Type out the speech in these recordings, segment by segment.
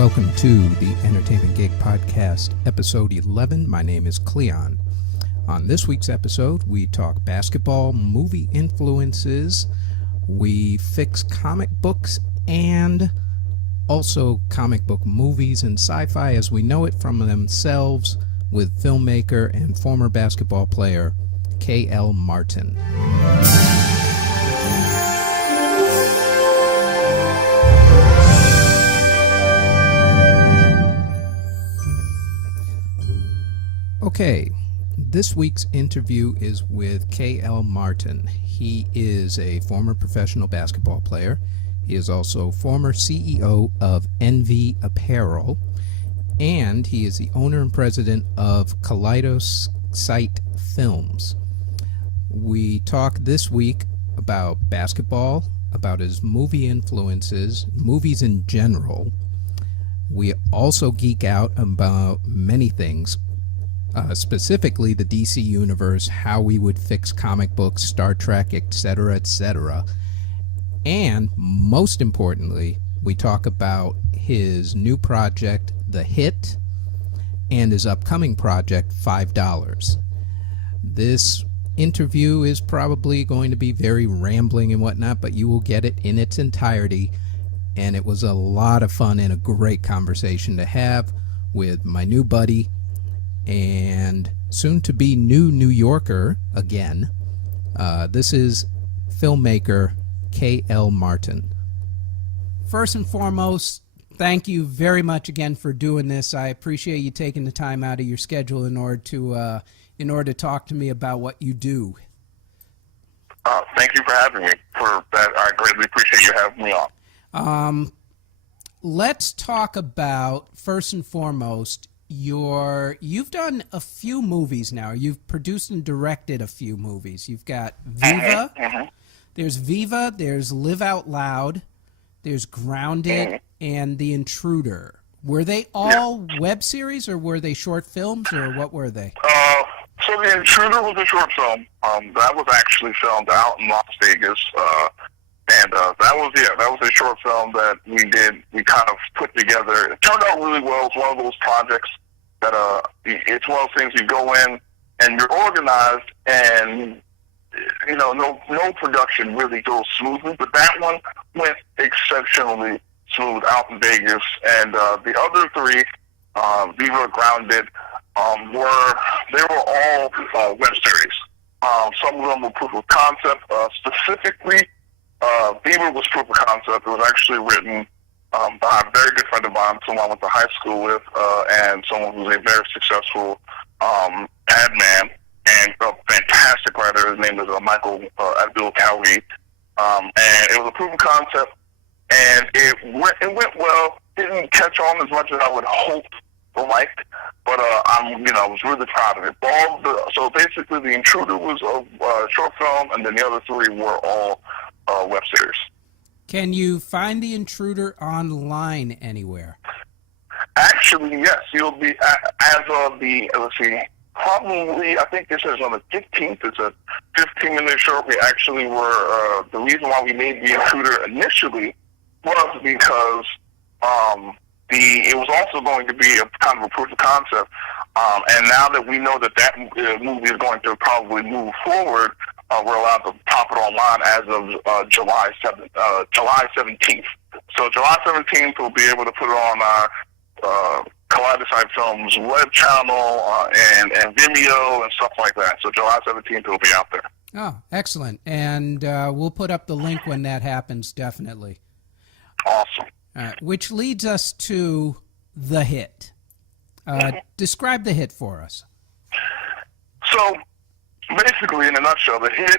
welcome to the Entertainment Gig Podcast, episode 11. My name is Cleon. On this week's episode, we talk basketball, movie influences, we fix comic books, and also comic book movies and sci-fi as we know it from themselves with filmmaker and former basketball player K.L. Martin. Okay, this week's interview is with K.L. Martin. He is a former professional basketball player. He is also former CEO of Envy Apparel, and he is the owner and president of Kaleidosight Films. We talk this week about basketball, about his movie influences, movies in general. We also geek out about many things, specifically the DC Universe, how we would fix comic books, Star Trek, etc., etc. And most importantly, we talk about his new project, The Hit, and his upcoming project, $5. This interview is probably going to be very rambling and whatnot, but you will get it in its entirety, and it was a lot of fun and a great conversation to have with my new buddy and soon-to-be new New Yorker again. This is filmmaker K.L. Martin. First and foremost, thank you very much again for doing this. I appreciate you taking the time out of your schedule in order to talk to me about what you do. Thank you for having me. For that, I greatly appreciate you having me on. Let's talk about, first and foremost, you've done a few movies now. You've produced and directed a few movies. You've got Viva. There's Viva. There's Live Out Loud. There's Grounded and The Intruder. Were they all web series, or were they short films, or what were they? So The Intruder was a short film. That was actually filmed out in Las Vegas. And that was a short film that we did. We kind of put together. It turned out really well. It's one of those projects that it's one of those things you go in and you're organized, and no production really goes smoothly. But that one went exceptionally smooth out in Vegas. And the other three, Viva, Grounded, they were all web series. Some of them were proof of concept. Specifically, Viva was proof of concept. It was actually written by a very good friend of mine, someone I went to high school with, and someone who's a very successful ad man and a fantastic writer. His name is Michael Abdul-Kawi. And it was a proof of concept, and it went well. Didn't catch on as much as I would hope or liked, but I was really proud of it. So basically, The Intruder was a short film, and then the other three were all web series. Can you find The Intruder online anywhere? Actually, yes. You'll be, as of probably, I think this is on the 15th. It's a 15-minute short. We actually were, the reason why we made The Intruder initially was because it was also going to be a kind of a proof of concept. And now that we know that movie is going to probably move forward, we're allowed to pop it online as of July 17th. So July 17th, we'll be able to put it on our Kaleidosight Films web channel and Vimeo and stuff like that. So July 17th, it'll be out there. Oh, excellent. And we'll put up the link when that happens, definitely. Awesome. Which leads us to The Hit. Describe The Hit for us. So, basically, in a nutshell, The Hit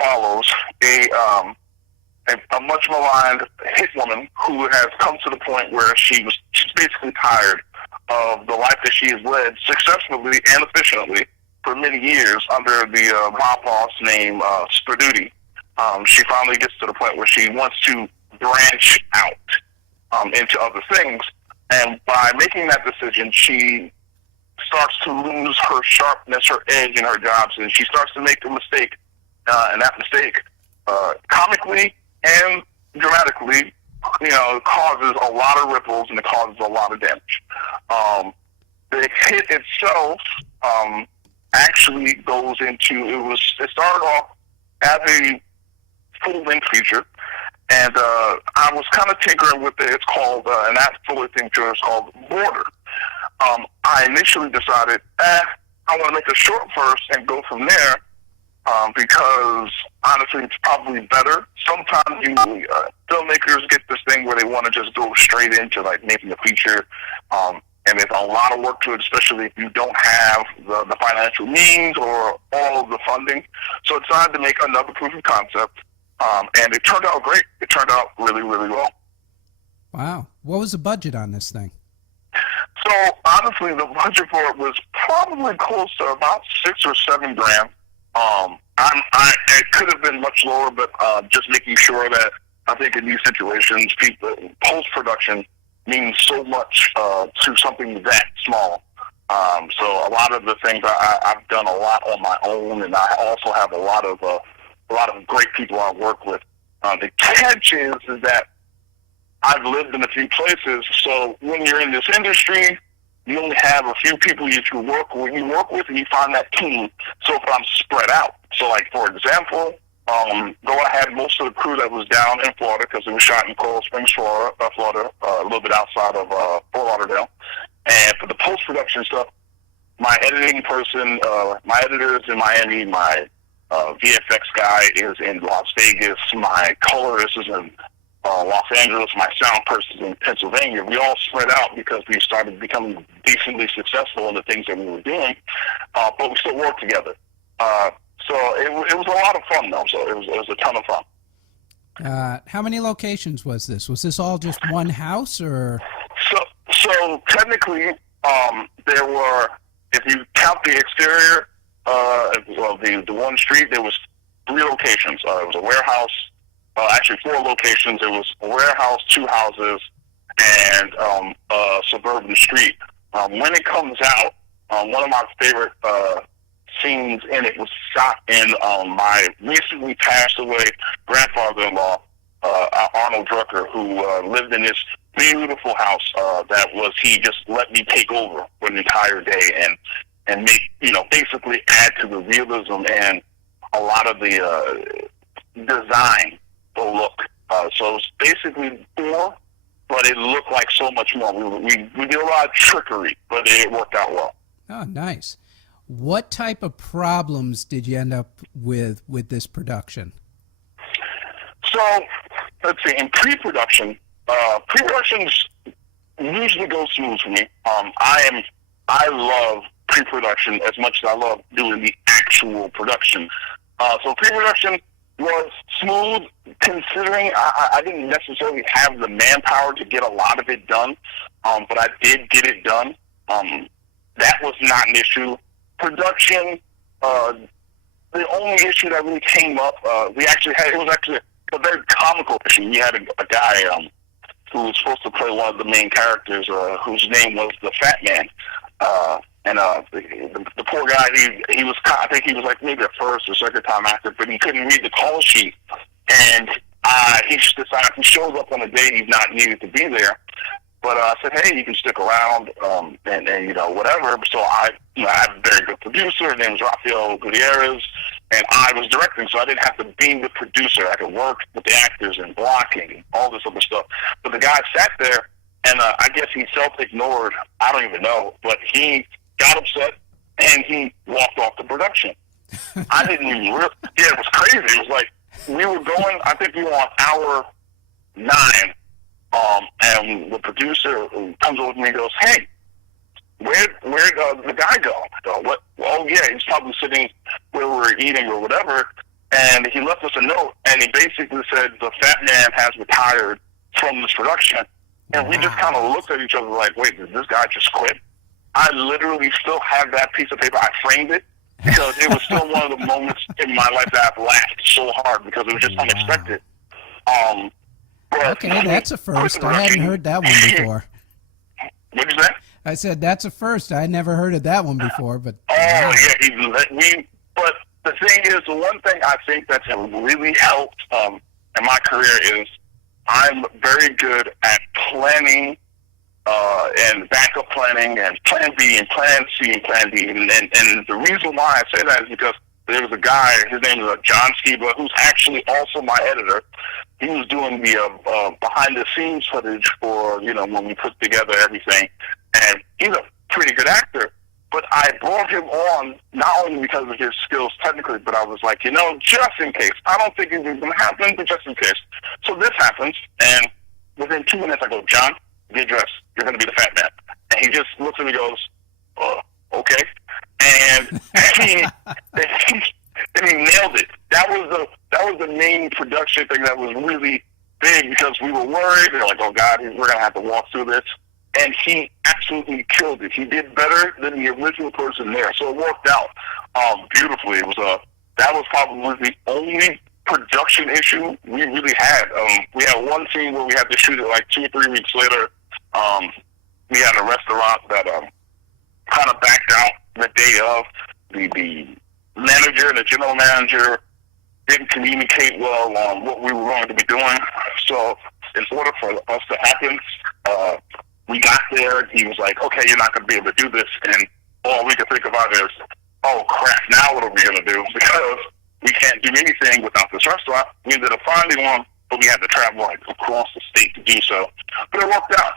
follows a much maligned hit woman who has come to the point where she's basically tired of the life that she has led successfully and efficiently for many years under the mob boss named Sperduti. She finally gets to the point where she wants to branch out into other things, and by making that decision, she starts to lose her sharpness, her edge in her jobs, and she starts to make a mistake, and that mistake, comically and dramatically, it causes a lot of ripples and it causes a lot of damage. The hit itself actually goes into, it started off as a full-length feature, and I was kind of tinkering with it. It's called, and that full-length feature is called Border. I initially decided, I want to make a short first and go from there, because honestly, it's probably better. Sometimes filmmakers get this thing where they want to just go straight into like making a feature, and there's a lot of work to it, especially if you don't have the financial means or all of the funding. So I decided to make another proof of concept, and it turned out great. It turned out really, really well. Wow. What was the budget on this thing? So honestly, the budget for it was probably close to about $6 or $7 grand. It could have been much lower, but just making sure that I think in these situations, post-production means so much to something that small. So a lot of the things I've done a lot on my own, and I also have a lot of great people I work with. The catch is that I've lived in a few places, so when you're in this industry, you only have a few people you work with, and you find that team. So if I'm spread out, so like for example, I had most of the crew that was down in Florida because it was shot in Coral Springs, Florida, a little bit outside of Fort Lauderdale. And for the post-production stuff, my editing person, my editor is in Miami, my VFX guy is in Las Vegas, my colorist is in Los Angeles, my sound person is in Pennsylvania. We all spread out because we started becoming decently successful in the things that we were doing, but we still work together. So it was a lot of fun, though. So it was a ton of fun. How many locations was this? Was this all just one house, or? So technically, there were, if you count the exterior, the one street, there was 3 locations. It was a warehouse, actually 4 locations. It was a warehouse, 2 houses, and a suburban street. When it comes out, one of my favorite scenes in it was shot in my recently passed away grandfather-in-law, Arnold Drucker, who lived in this beautiful house he just let me take over for an entire day and make, basically add to the realism and a lot of the design, the look. So it's basically 4, but it looked like so much more. We did a lot of trickery, but it worked out well. Oh, nice. What type of problems did you end up with this production? So, let's see, in pre-production usually goes smooth for me. I love pre-production as much as I love doing the actual production. So pre-production was smooth, considering I didn't necessarily have the manpower to get a lot of it done, but I did get it done. That was not an issue. Production, the only issue that really came up, it was actually a very comical issue. We had a guy who was supposed to play one of the main characters, whose name was the Fat Man. And the poor guy, I think he was like maybe a first or second time actor, but he couldn't read the call sheet. And he decided he shows up on a day he's not needed to be there. But I said, hey, you can stick around, and whatever. So I have a very good producer. His name was Rafael Gutierrez, and I was directing, so I didn't have to be the producer. I could work with the actors and blocking and all this other stuff. But the guy sat there, and I guess he self-ignored. I don't even know, but he got upset, and he walked off the production. I didn't even it was crazy. It was like we were going, I think we were on hour 9. And the producer comes over to me and goes, hey, where'd the guy go? I go, what? Oh, yeah, he's probably sitting where we were eating or whatever. And he left us a note, and he basically said, the Fat Man has retired from this production. And we just kind of looked at each other like, wait, did this guy just quit? I literally still have that piece of paper. I framed it because it was still one of the moments in my life that I've laughed so hard because it was just unexpected. Okay, that's a first. I hadn't heard that one before. What did you say? I said that's a first. I never heard of that one before. But yeah, but the thing is, the one thing I think that's really helped in my career is I'm very good at planning and backup planning and plan B and plan C and plan D. And the reason why I say that is because there was a guy, his name is John Skiba, who's actually also my editor. He was doing the behind-the-scenes footage for, when we put together everything. And he's a pretty good actor. But I brought him on not only because of his skills technically, but I was like, just in case. I don't think it's going to happen, but just in case. So this happens, and within 2 minutes I go, John, get dressed. You're going to be the fat man. And he just looks at me and goes, okay. And he nailed it. That was the main production thing that was really big because we were worried. We were like, oh, God, we're going to have to walk through this. And he absolutely killed it. He did better than the original person there. So it worked out beautifully. It was that was probably the only production issue we really had. We had one scene where we had to shoot it like 2 or 3 weeks later. We had a restaurant that kind of backed out the day of. The manager, the general manager, didn't communicate well on what we were going to be doing. So in order for us to happen, we got there, and he was like, okay, you're not going to be able to do this. And all we could think about is, oh, crap, now what are we going to do? Because we can't do anything without this restaurant. We ended up finding one, but we had to travel across the state to do so. But it worked out.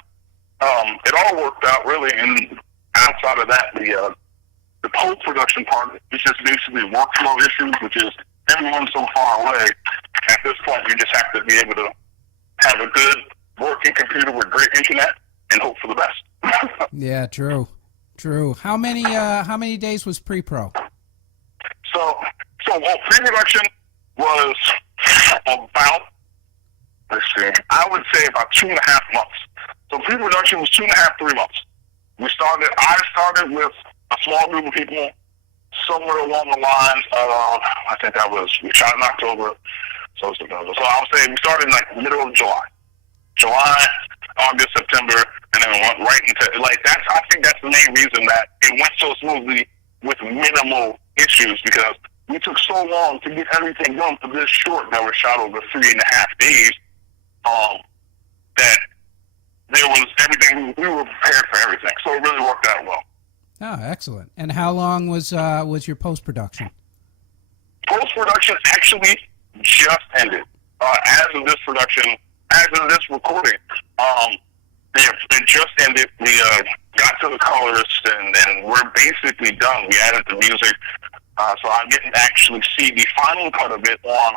It all worked out, really. And outside of that, the post-production part is just basically workflow issues, which is everyone's so far away. At this point, you just have to be able to have a good working computer with great internet and hope for the best. Yeah, true. How many days was pre-pro? So pre-production was about, I would say about 2.5 months. So pre-production was 2.5, 3 months. I started with a small group of people somewhere along the lines of, I think we shot in October. So I would say we started in the middle of July, August, September, and then went right into, I think that's the main reason that it went so smoothly with minimal issues, because we took so long to get everything done for this short that was shot over 3.5 days, that there was everything, we were prepared for everything. So it really worked out well. Oh, excellent. And how long was your post-production? Post-production actually just ended. As of this recording, it just ended. We got to the colorist, and we're basically done. We added the music. So I'm getting to actually see the final cut of it on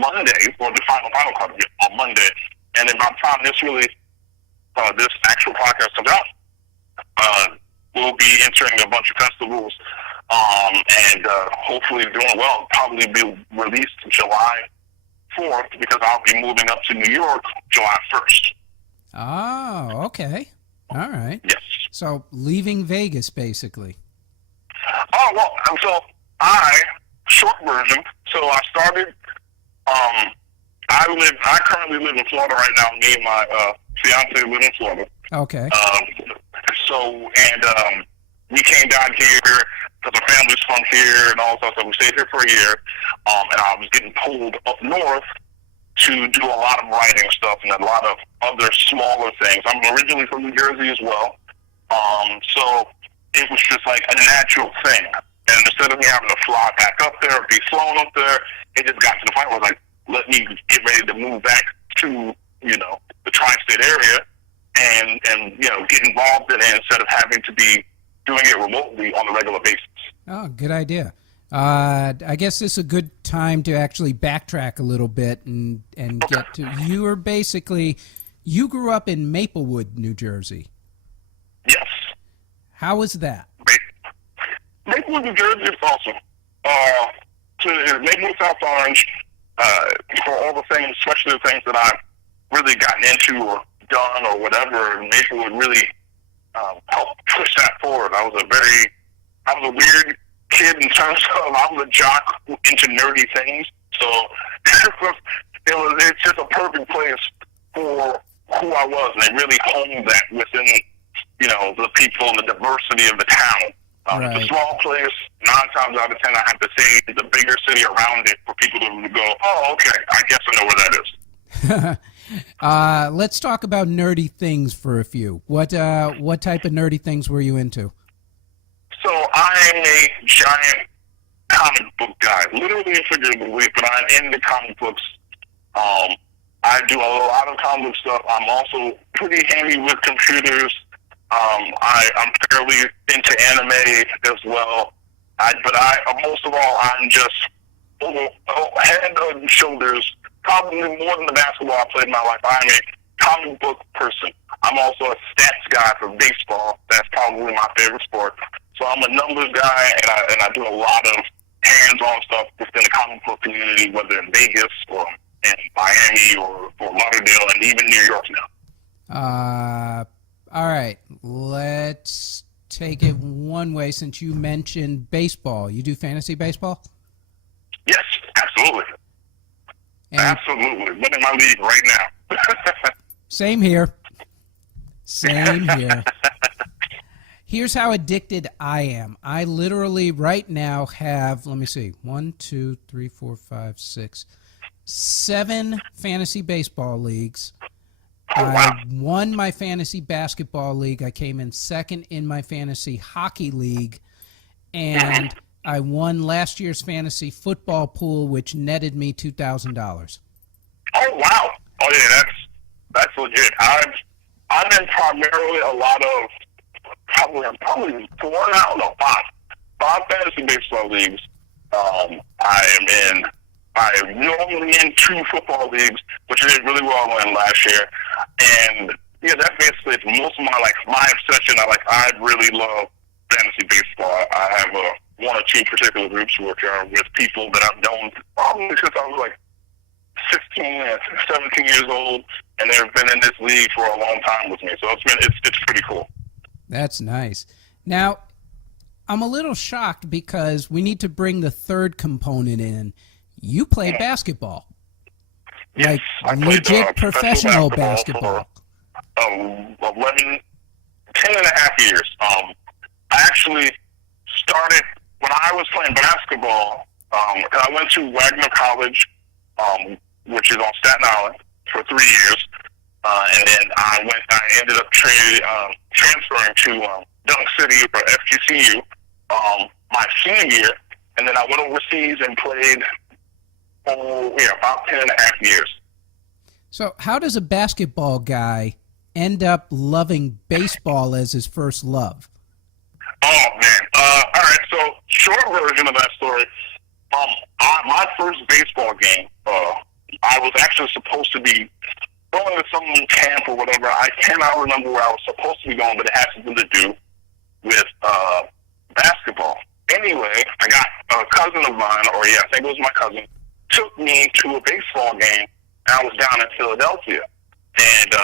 Monday, or the final cut of it on Monday. And then by the time this actual podcast comes out, we'll be entering a bunch of festivals, and hopefully doing well. Probably be released July 4th, because I'll be moving up to New York July 1st. Oh, okay. All right. Yes. So leaving Vegas, basically. Oh, well, so short version, so I started, I currently live in Florida right now. Me and my fiance live in Florida. Okay. We came down here because our family's from here and all that stuff. So we stayed here for a year, and I was getting pulled up north to do a lot of writing stuff and a lot of other smaller things. I'm originally from New Jersey as well, so it was just like a natural thing. And instead of me having to fly back up there or be flown up there, it just got to the point where I was like, let me get ready to move back to, the tri-state area and get involved in it instead of having to be doing it remotely on a regular basis. Oh, good idea. I guess this is a good time to actually backtrack a little bit and get to, you grew up in Maplewood, New Jersey. Yes. How was that? Maplewood, New Jersey is awesome. Maplewood, South Orange, for all the things, especially the things that I've really gotten into or done or whatever, Maplewood really helped push that forward. I was a weird kid in terms of, I was a jock into nerdy things, so it's just a perfect place for who I was, and they really honed that within, the people and the diversity of the town. Right. It's a small place. 9 times out of 10, I have to say it's a bigger city around it for people to go, oh, okay, I guess I know where that is. Let's talk about nerdy things for a few. What type of nerdy things were you into? So I am a giant comic book guy, literally and figuratively, but I'm into comic books. I do a lot of comic book stuff. I'm also pretty handy with computers. I'm fairly into anime as well. But most of all, I'm just head and shoulders, probably more than the basketball I played in my life. I'm a comic book person. I'm also a stats guy for baseball. That's probably my favorite sport. So I'm a numbers guy, and I do a lot of hands-on stuff within the comic book community, whether in Vegas or in Miami or Lauderdale and even New York now. All right, let's take it one way. Since you mentioned baseball, you do fantasy baseball? Yes, absolutely. Absolutely. Winning my league right now. Same here. Same here. Here's how addicted I am. I literally right now have, let me see, 1, 2, 3, 4, 5, 6, 7 fantasy baseball leagues. Oh, wow. I won my fantasy basketball league. I came in second in my fantasy hockey league. And I won last year's fantasy football pool, which netted me $2,000. Oh, wow. Oh, yeah, that's legit. I'm in primarily a lot of, probably 4 now, no, 5 fantasy baseball leagues. I'm normally in 2 football leagues, which I did really well in last year. And yeah, that's basically it's most of my obsession. I really love fantasy baseball. I have 1 or 2 particular groups which are with people that I've known probably since I was 16 and 17 years old, and they've been in this league for a long time with me. So it's pretty cool. That's nice. Now, I'm a little shocked because we need to bring the third component in. You played basketball. Yes, I played legit professional basketball. For 10 and a half years. I actually started when I was playing basketball. I went to Wagner College, which is on Staten Island, for 3 years, and then I ended up transferring to Dunk City or FGCU my senior year, and then I went overseas and played about 10 and a half years. So how does a basketball guy end up loving baseball as his first love? Oh, man. All right, so short version of that story, my first baseball game, I was actually supposed to be going to some camp or whatever. I cannot remember where I was supposed to be going, but it had something to do with basketball. Anyway, I got a cousin of mine, I think it was my cousin, took me to a baseball game, and I was down in Philadelphia. And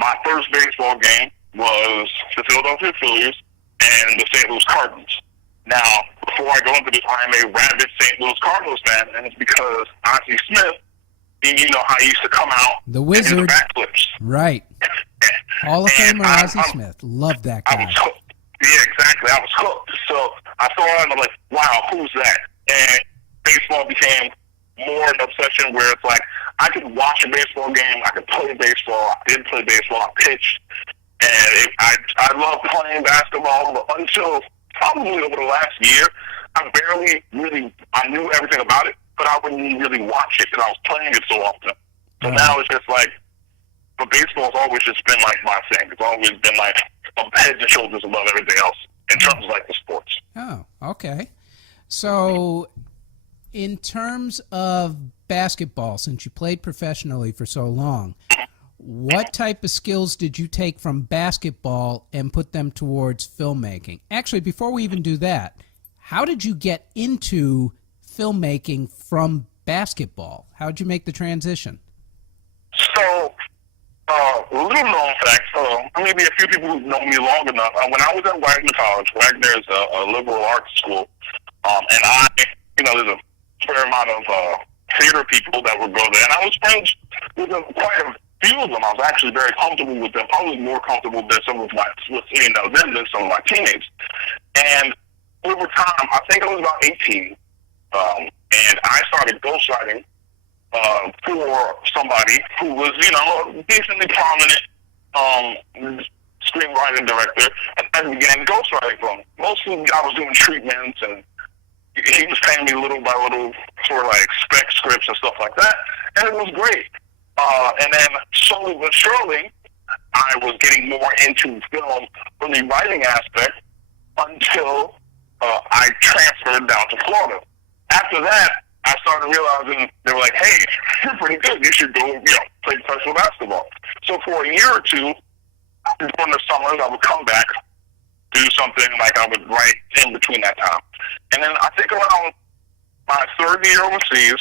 my first baseball game was the Philadelphia Phillies and the St. Louis Cardinals. Now, before I go into this, I'm a rabid St. Louis Cardinals fan, and it's because Ozzie Smith, you know how he used to come out the Wizard, and do the backflips. Right. Hall of Famer Ozzie Smith. Love that guy. I was hooked. Yeah, exactly. I was hooked. So I saw it and I'm like, wow, who's that? And baseball became more an obsession where it's like I could watch a baseball game, I could play baseball, I did play baseball, I pitched, and I loved playing basketball, but until probably over the last year, I knew everything about it, but I wouldn't really watch it because I was playing it so often. So now it's just but baseball's always just been my thing. It's always been heads and shoulders above everything else in terms of the sports. Oh, okay. So in terms of basketball, since you played professionally for so long, what type of skills did you take from basketball and put them towards filmmaking? Actually, before we even do that, how did you get into filmmaking from basketball? How did you make the transition? So, little known fact, maybe a few people who know me long enough, when I was at Wagner College, Wagner is a liberal arts school, and there's a fair amount of theater people that would go there, and I was friends with quite a few of them. I was actually very comfortable with them, probably more comfortable than some of than some of my teammates. And over time, I think I was about 18, and I started ghostwriting for somebody who was, you know, a decently prominent screenwriter director, and I began ghostwriting for him. Mostly I was doing treatments, and he was paying me little by little for like spec scripts and stuff like that, and it was great. And then slowly but surely, I was getting more into film from the writing aspect until I transferred down to Florida. After that, I started realizing they were like, "Hey, you're pretty good. You should go, you know, play professional basketball." So for a year or two, during the summers, I would come back, do something like I would write in between that time. And then I think around my third year overseas,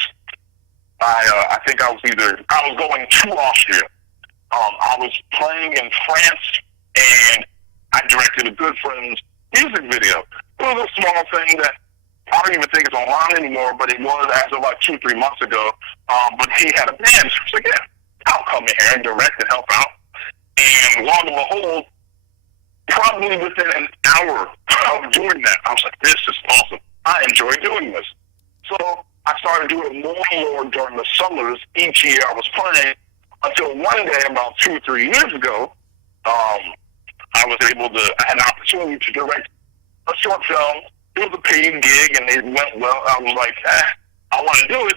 I think I was going to Austria. I was playing in France, and I directed a good friend's music video. It was a small thing that I don't even think it's online anymore, but it was as of like 2-3 months ago. But he had a band. So I was like, yeah, I'll come in here and direct and help out. And lo and behold, probably within an hour of doing that, I was like, this is awesome. I enjoy doing this. So I started doing more and more during the summers each year I was playing, until one day, about 2 or 3 years ago, I had an opportunity to direct a short film. It was a paid gig, and it went well. I was like, I want to do it.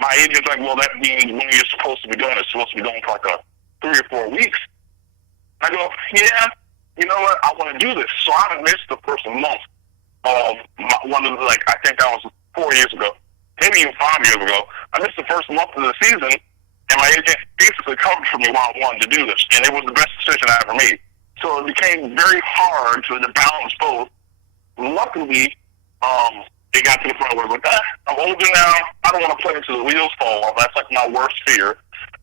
My agent's like, well, that means when you're supposed to be doing it, it's supposed to be going for like 3 or 4 weeks. I go, yeah, you know what? I want to do this. So I missed the first month of I think that was 4 years ago, maybe even 5 years ago. I missed the first month of the season, and my agent basically covered for me while I wanted to do this, and it was the best decision I ever made. So it became very hard to balance both. Luckily, it got to the point where I'm like, I'm older now. I don't want to play until the wheels fall off. That's like my worst fear.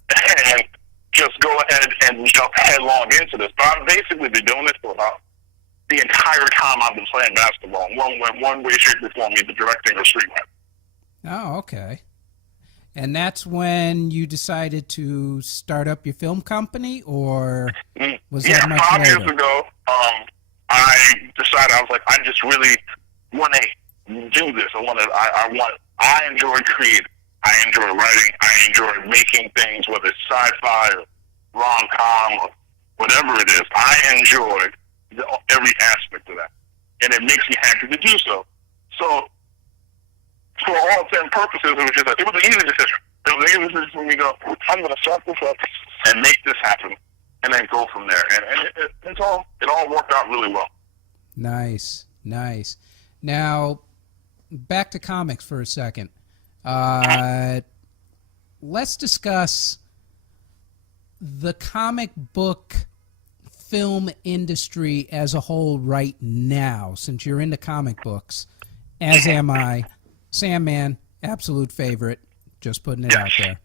And just go ahead and jump headlong into this. But I've basically been doing this for about the entire time I've been playing basketball. One way, shape, or form, either directing or screenwriting. Oh, okay. And that's when you decided to start up your film company, or was that much later? 5 years ago, I decided, I was like, I just really want to do this. I enjoy creating. I enjoy writing. I enjoy making things, whether it's sci-fi or rom-com or whatever it is. I enjoy every aspect of that, and it makes me happy to do so. So, for all intents and purposes, it was an easy decision. It was an easy decision for me to go, I'm going to start this up and make this happen, and then go from there. And it all worked out really well. Nice. Now, back to comics for a second. Let's discuss the comic book film industry as a whole right now, since you're into comic books, as am I. Sandman, absolute favorite, just putting it out there.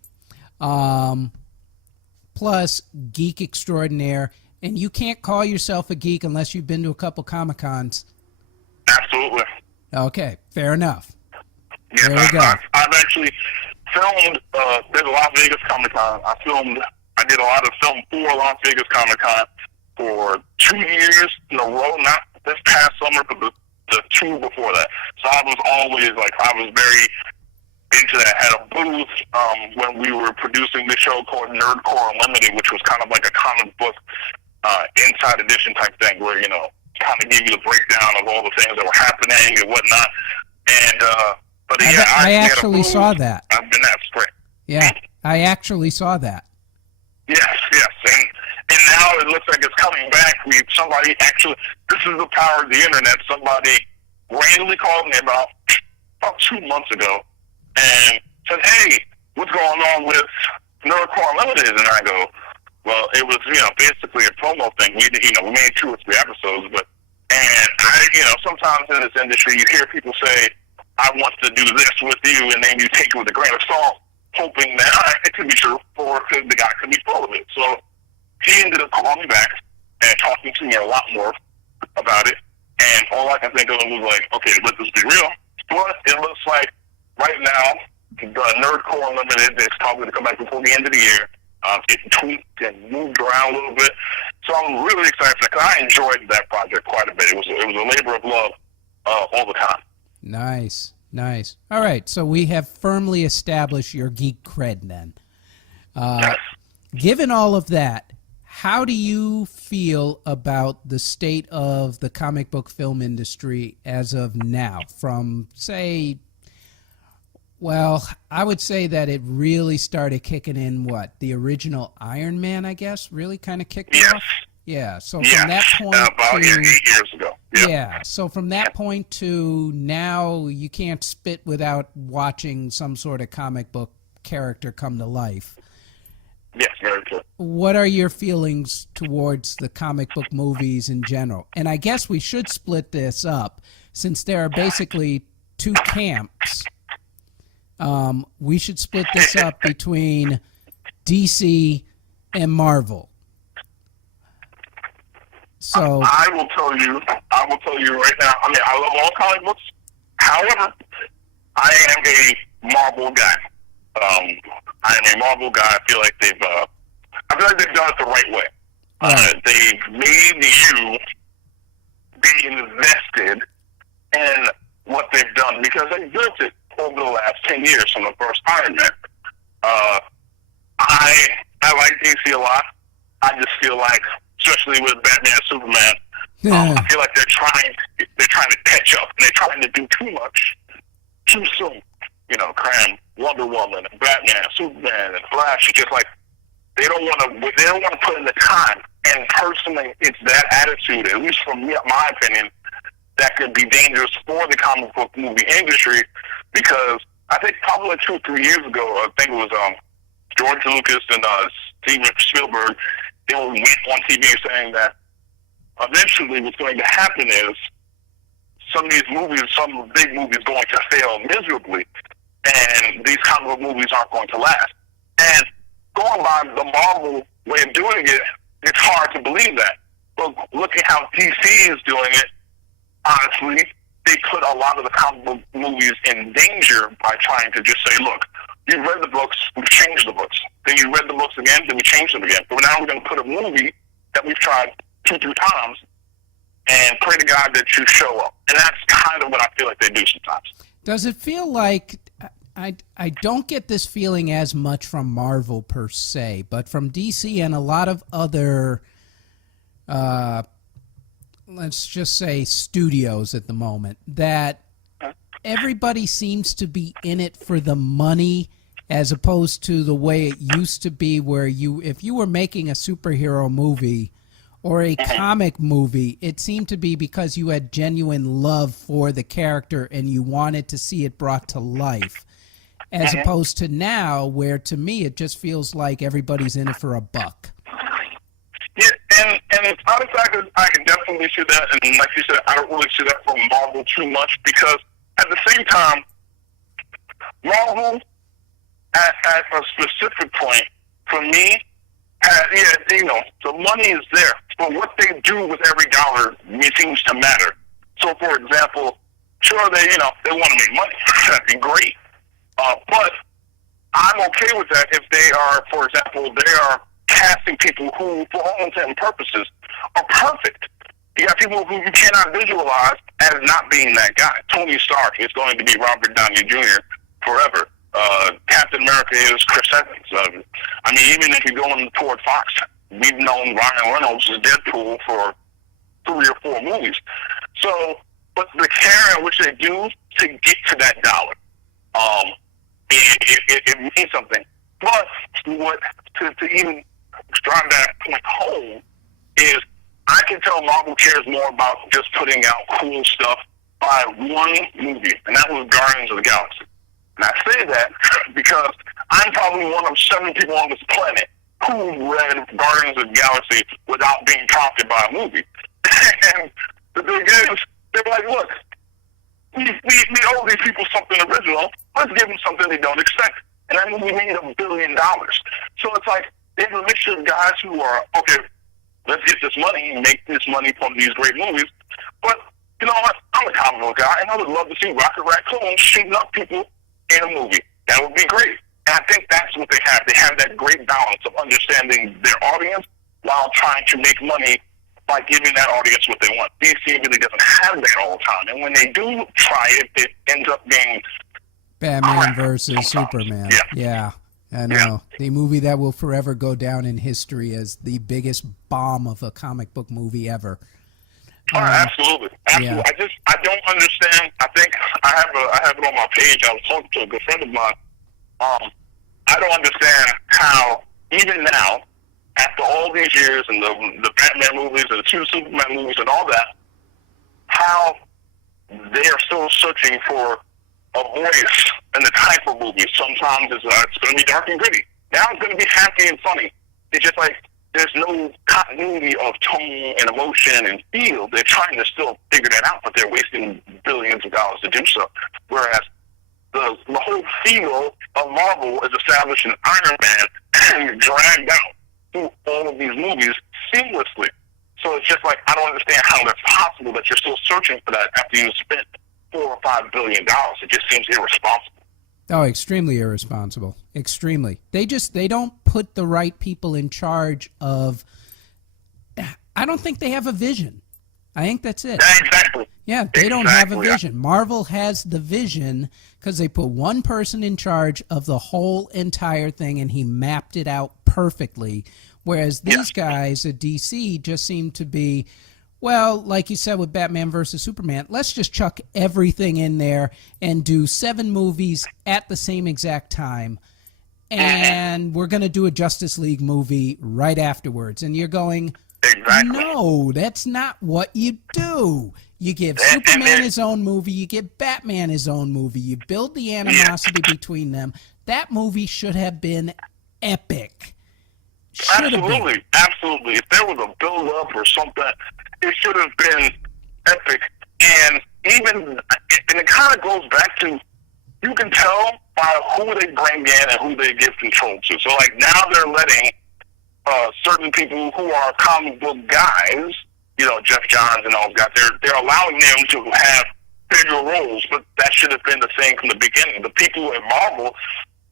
Plus, geek extraordinaire, and you can't call yourself a geek unless you've been to a couple Comic-Cons. Absolutely. Okay, fair enough. Yes, There we go. I've actually filmed, there's a Las Vegas Comic-Con. I did a lot of film for Las Vegas Comic-Con for 2 years in a row, not this past summer, but the 2 before that. So I was always, I was very into that. I had a booth when we were producing this show called Nerdcore Unlimited, which was kind of like a comic book inside edition type thing where, kind of give you the breakdown of all the things that were happening and whatnot. And, I actually saw that. I've been that spring. Yeah, I actually saw that. Yes. And now it looks like it's coming back. This is the power of the internet. Somebody randomly called me about 2 months ago and said, hey, what's going on with Nerdcore Unlimited? And I go, well, it was, basically a promo thing. We made 2 or 3 episodes, sometimes in this industry, you hear people say, I want to do this with you, and then you take it with a grain of salt, hoping that it could be true, or the guy could be full of it. So he ended up calling me back and talking to me a lot more about it, and all I can think of was like, okay, let this be real. But it looks like right now, the Nerdcore Unlimited is probably going to come back before the end of the year. Getting tweaked and moved around a little bit. So I'm really excited for that, because I enjoyed that project quite a bit. It was a labor of love all the time. Nice. Nice. All right, so we have firmly established your geek cred then. Yes. Given all of that, how do you feel about the state of the comic book film industry as of now? From, say, well, I would say that it really started kicking in, the original Iron Man, I guess, really kind of kicked Yes. off? Yeah, so Yes. from that point About 8 years ago. Yep. Yeah, so from that point to now, you can't spit without watching some sort of comic book character come to life. Yes, very true. What are your feelings towards the comic book movies in general? And I guess we should split this up, since there are basically two camps. We should split this up between DC and Marvel. So I will tell you right now. I mean, I love all comic books. However, I am a Marvel guy. I am a Marvel guy. I feel like they've done it the right way. They've made you be invested in what they've done because they built it over the last 10 years from the first Iron Man. I like DC a lot. I just feel like, especially with Batman and Superman, I feel like they're trying to catch up, and they're trying to do too much too soon. You know, cram Wonder Woman and Batman, Superman, and Flash. It's just like they don't want to put in the time. And personally, it's that attitude, at least from my opinion, that could be dangerous for the comic book movie industry. Because I think probably 2 or 3 years ago, I think it was George Lucas and Steven Spielberg. They went on TV saying that eventually what's going to happen is some of these movies, some big movies, going to fail miserably, and these comic book movies aren't going to last. And going by the Marvel way of doing it, it's hard to believe that. But look at how DC is doing it. Honestly, they put a lot of the comic book movies in danger by trying to just say, look, you read the books, we've changed the books. Then you read the books again, then we changed them again. But now we're going to put a movie that we've tried 2, 3 times and pray to God that you show up. And that's kind of what I feel like they do sometimes. does it feel like, I don't get this feeling as much from Marvel per se, but from DC and a lot of other, let's just say, studios at the moment, that everybody seems to be in it for the money as opposed to the way it used to be where if you were making a superhero movie or a comic movie, it seemed to be because you had genuine love for the character and you wanted to see it brought to life, as opposed to now where, to me, it just feels like everybody's in it for a buck. Yeah, and honestly, I can definitely see that. And like you said, I don't really see that from Marvel too much because at the same time, Marvel, at a specific point, for me, the money is there, but what they do with every dollar seems to matter. So, for example, sure, they want to make money. That'd be great. But I'm okay with that if they are, for example, they are casting people who, for all intents and purposes, are perfect. You got people who you cannot visualize as not being that guy. Tony Stark is going to be Robert Downey Jr. forever. Captain America is Chris Evans. I mean, even if you're going toward Fox, we've known Ryan Reynolds is Deadpool for 3 or 4 movies. So, but the care in which they do to get to that dollar, it means something. But to even drive that point home is I can tell Marvel cares more about just putting out cool stuff by one movie, and that was Guardians of the Galaxy. And I say that because I'm probably one of 7 people on this planet who read Guardians of the Galaxy without being prompted by a movie. And the thing is, they're like, look, we owe these people something original. Let's give them something they don't expect. And that movie made $1 billion. So it's like, there's a mixture of guys who are, okay, let's get this money and make this money from these great movies. But, you know what? I'm a comic book guy, and I would love to see Rocket Raccoon shooting up people in a movie. That would be great. And I think that's what they have. They have that great balance of understanding their audience while trying to make money by giving that audience what they want. DC really doesn't have that all the time, and when they do try it, it ends up being Batman versus Superman. Yeah. I know. The movie that will forever go down in history as the biggest bomb of a comic book movie ever. Absolutely. Yeah. I don't understand. I think I have it on my page. I was talking to a good friend of mine. I don't understand how, even now, after all these years and the Batman movies and the two Superman movies and all that, how they are still searching for a voice in the type of movie. Sometimes it's going to be dark and gritty. Now it's going to be happy and funny. It's just like there's no continuity of tone and emotion and feel. They're trying to still figure that out, but they're wasting billions of dollars to do so. Whereas the whole feel of Marvel is established in Iron Man and dragged out through all of these movies seamlessly. So it's just like, I don't understand how that's possible that you're still searching for that after you spent $4 or $5 billion. It just seems irresponsible. Oh, extremely irresponsible. Extremely. They don't put the right people in charge of. I don't think they have a vision. I think that's it. Exactly. Yeah, they don't have a vision. Marvel has the vision because they put one person in charge of the whole entire thing, and he mapped it out perfectly. Whereas these guys at DC just seem to be, well, like you said with Batman versus Superman, let's just chuck everything in there and do 7 movies at the same exact time. And we're going to do a Justice League movie right afterwards. And you're going, no, that's not what you do. You give Superman his own movie. You give Batman his own movie. You build the animosity between them. That movie should have been epic. Absolutely. If there was a build-up or something, it should have been epic. And it kind of goes back to, you can tell by who they bring in and who they give control to. So, like, now they're letting certain people who are comic book guys, you know, Jeff Johns and all those guys, they're allowing them to have bigger roles, but that should have been the same from the beginning. The people at Marvel,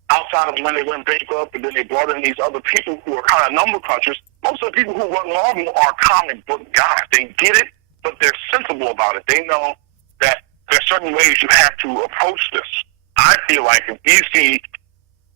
outside of when they went bankrupt and then they brought in these other people who are kind of number crunchers, most of the people who run Marvel are comic book guys. They get it, but they're sensible about it. They know that there's certain ways you have to approach this. I feel like if DC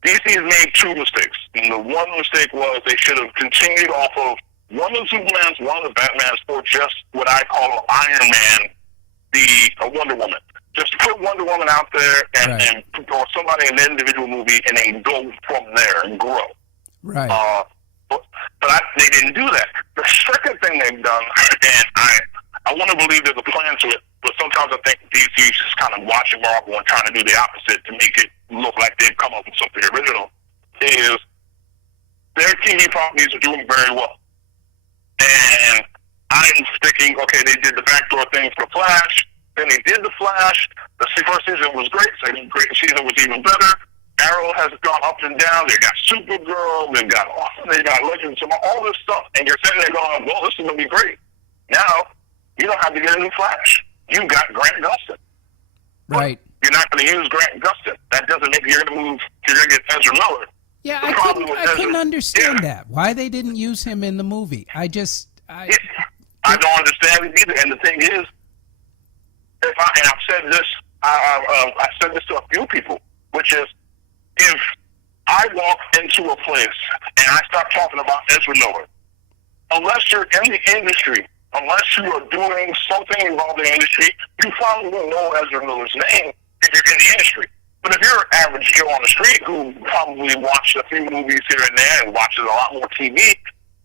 has made 2 mistakes. And the one mistake was they should have continued off of one of the Supermans, one of the Batmans, or just what I call Iron Man, Wonder Woman. Just put Wonder Woman out there and or somebody in an individual movie and then go from there and grow. Right. But they didn't do that. The second thing they've done, and I want to believe there's a plan to it, but sometimes I think DC is just kind of watching Marvel and trying to do the opposite to make it look like they've come up with something original, is their TV properties are doing very well. And I'm thinking, okay, they did the backdoor thing for Flash, then they did the Flash. The first season was great, second season was even better. Arrow has gone up and down. They got Supergirl, they've got Awesome, they got Legends, all this stuff. And you're sitting there going, well, this is going to be great. Now, you don't have to get a new Flash. You got Grant Gustin. Right. You're not going to use Grant Gustin. That doesn't make you're going to get Ezra Miller. Yeah, I couldn't understand that. Why they didn't use him in the movie. I don't understand it either. And the thing is, I've said this, I said this to a few people, which is, if I walk into a place and I start talking about Ezra Miller, unless you're in the industry, unless you are doing something involving the industry, you probably won't know Ezra Miller's name if you're in the industry. But if you're an average Joe on the street who probably watched a few movies here and there and watches a lot more TV,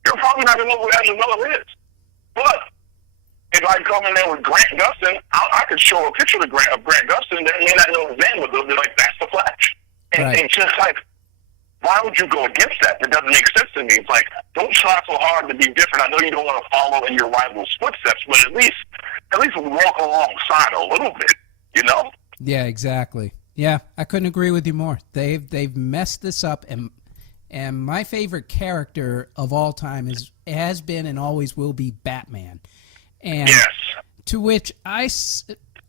you're probably not going to know who Ezra Miller is. But if I come in there with Grant Gustin, I could show a picture of Grant Gustin that may not know his name, but they'll be like, that's the Flash. And it's just like, why would you go against that? It doesn't make sense to me. It's like, don't try so hard to be different. I know you don't want to follow in your rival's footsteps, but at least walk alongside a little bit, you know? Yeah, exactly. Yeah, I couldn't agree with you more. They've messed this up, and my favorite character of all time has been and always will be Batman. And to which I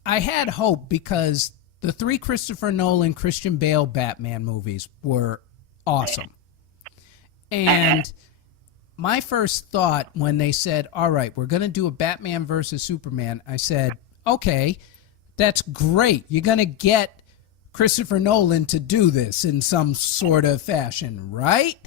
had hope, because the 3 Christopher Nolan, Christian Bale Batman movies were awesome. And my first thought when they said, all right, we're going to do a Batman versus Superman, I said, okay, that's great. You're going to get Christopher Nolan to do this in some sort of fashion, right?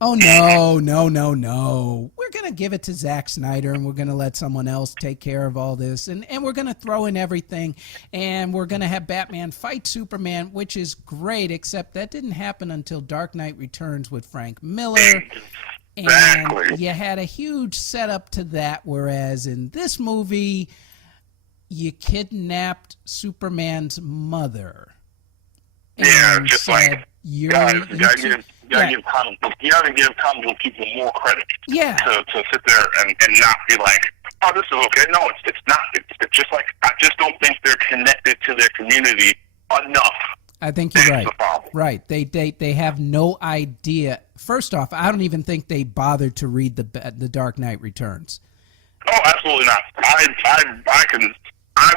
Oh, no. We're going to give it to Zack Snyder, and we're going to let someone else take care of all this, and we're going to throw in everything, and we're going to have Batman fight Superman, which is great, except that didn't happen until Dark Knight Returns with Frank Miller. Exactly. And you had a huge setup to that, whereas in this movie, you kidnapped Superman's mother. Yeah, just said, like, you gotta give comic book people more credit. Yeah. To sit there and not be like, oh, this is okay. No, it's not. It's just like, I just don't think they're connected to their community enough. I think you're right. That's the problem. Right. They have no idea. First off, I don't even think they bothered to read the Dark Knight Returns. Oh, absolutely not. I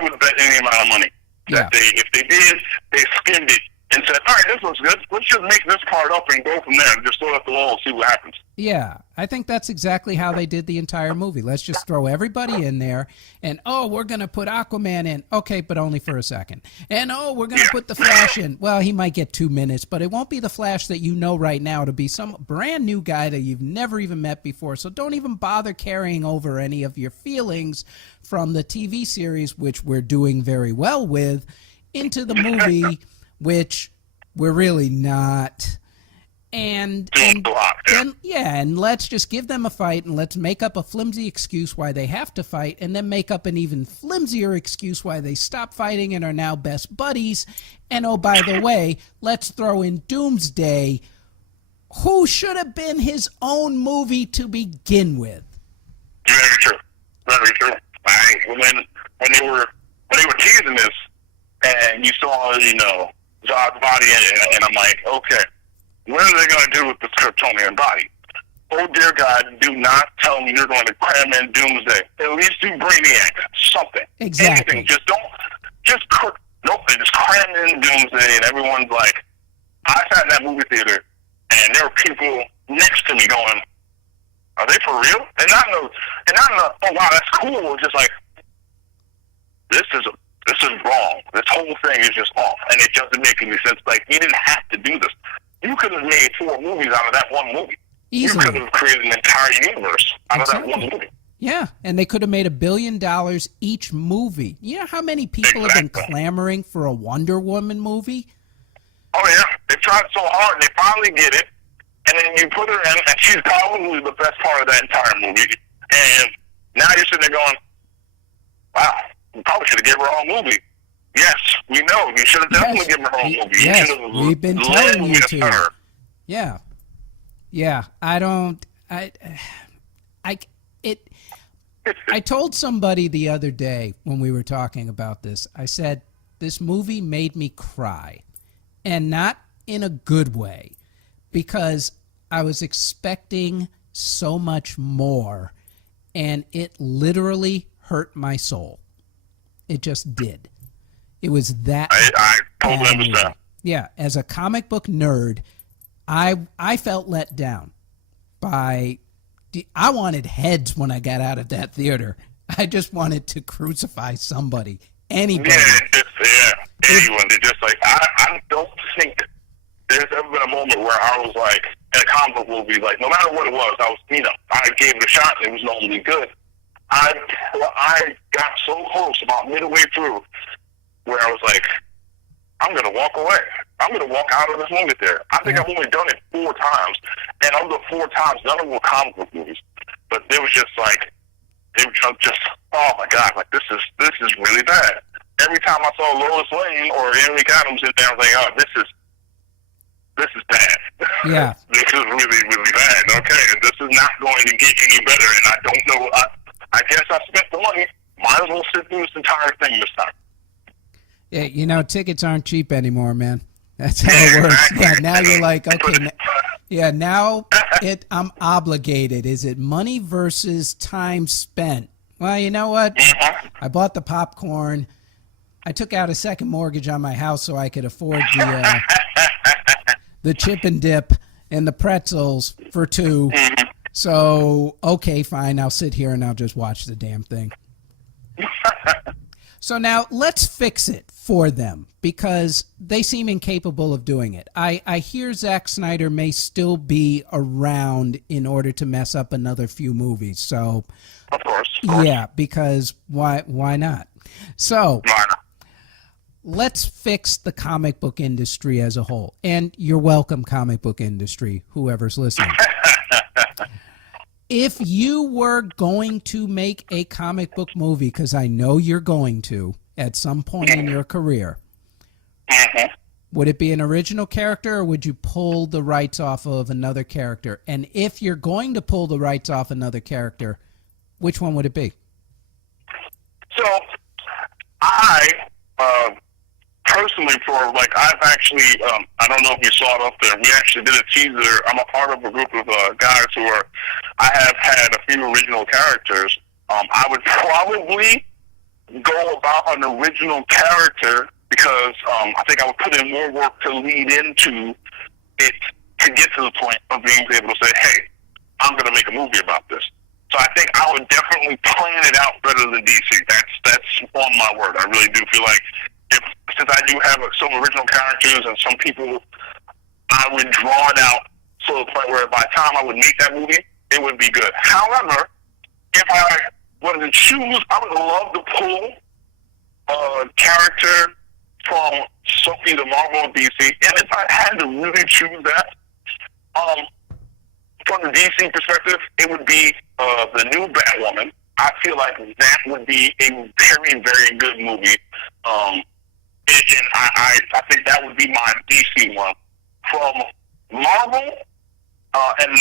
would bet any amount of money that if they did, they skimmed it and said, all right, this looks good. Let's just make this part up and go from there and just throw it at the wall and see what happens. Yeah, I think that's exactly how they did the entire movie. Let's just throw everybody in there, and, oh, we're going to put Aquaman in. Okay, but only for a second. And, oh, we're going to put the Flash in. Well, he might get 2 minutes, but it won't be the Flash that you know right now. To be some brand new guy that you've never even met before. So don't even bother carrying over any of your feelings from the TV series, which we're doing very well with, into the movie, which we're really not. And let's just give them a fight, and let's make up a flimsy excuse why they have to fight, and then make up an even flimsier excuse why they stop fighting and are now best buddies. And oh, by the way, let's throw in Doomsday, who should have been his own movie to begin with. Very true. Very true. When they were teasing this, and you saw, Zod's body, and I'm like, okay, what are they going to do with this Kryptonian body? Oh, dear God, do not tell me you're going to cram in Doomsday. At least do Brainiac. Something. Exactly. Anything. Just cram in Doomsday, and everyone's like, I sat in that movie theater, and there were people next to me going, are they for real? And not in the, oh, wow, that's cool. Just like, this is wrong. This whole thing is just off, and it doesn't make any sense. Like, you didn't have to do this. You could have made 4 movies out of that one movie. Easily. You could have created an entire universe out of that one movie. Yeah, and they could have made $1 billion each movie. You know how many people have been clamoring for a Wonder Woman movie? Oh, yeah. They tried so hard, and they finally get it, and then you put her in, and she's probably the best part of that entire movie. And now you're sitting there going, wow, you probably should have given her a whole movie. Yes, we know. You should have definitely given her a whole movie. Yes, we've been telling you to. Her. Yeah. I told somebody the other day when we were talking about this, I said, this movie made me cry. And not in a good way, because I was expecting so much more, and it literally hurt my soul. It just did. It was that. I totally understand. Yeah, as a comic book nerd, I felt let down by. I wanted heads when I got out of that theater. I just wanted to crucify somebody, anybody. Yeah, anyone. They're just like, I don't think there's ever been a moment where I was like, in a comic book movie, like, no matter what it was, I gave it a shot, and it was normally good. I got so close about midway through where I was like, I'm going to walk away. I'm going to walk out of this movie theater. I think I've only done it 4 times, and of the 4 times, none of them were comic book movies. But it was just like, oh my God, like this is really bad. Every time I saw Lois Lane or Eric Adams in there, I was like, oh, this is bad. Yeah. This is really, really bad. Okay, this is not going to get any better, and I don't know. I guess I spent the money. Might as well sit through this entire thing this time. Yeah, tickets aren't cheap anymore, man. That's how it works. Yeah, now you're like, okay, now I'm obligated. Is it money versus time spent? Well, you know what? I bought the popcorn. I took out a second mortgage on my house so I could afford the chip and dip and the pretzels for 2. So, okay, fine. I'll sit here and I'll just watch the damn thing. So now let's fix it for them because they seem incapable of doing it. I hear Zack Snyder may still be around in order to mess up another few movies. So, of course. Yeah, because why not? So, Why not? let's fix the comic book industry as a whole. And you're welcome, comic book industry, whoever's listening. If you were going to make a comic book movie, because I know you're going to at some point in your career, would it be an original character or would you pull the rights off of another character? And if you're going to pull the rights off another character, which one would it be? So, I personally, I've actually, I don't know if you saw it up there. We actually did a teaser. I'm a part of a group of guys who are. I have had a few original characters. I would probably go about an original character because I think I would put in more work to lead into it to get to the point of being able to say, "Hey, I'm going to make a movie about this." So I think I would definitely plan it out better than DC. That's on my word. I really do feel like since I do have some original characters and some people, I would draw it out to the point where by the time I would make that movie, it would be good. However, if I were to choose, I would love to pull a character from either Marvel or DC. And if I had to really choose that, from the DC perspective, it would be the new Batwoman. I feel like that would be a very, very good movie. And I think that would be my DC one. From Marvel, and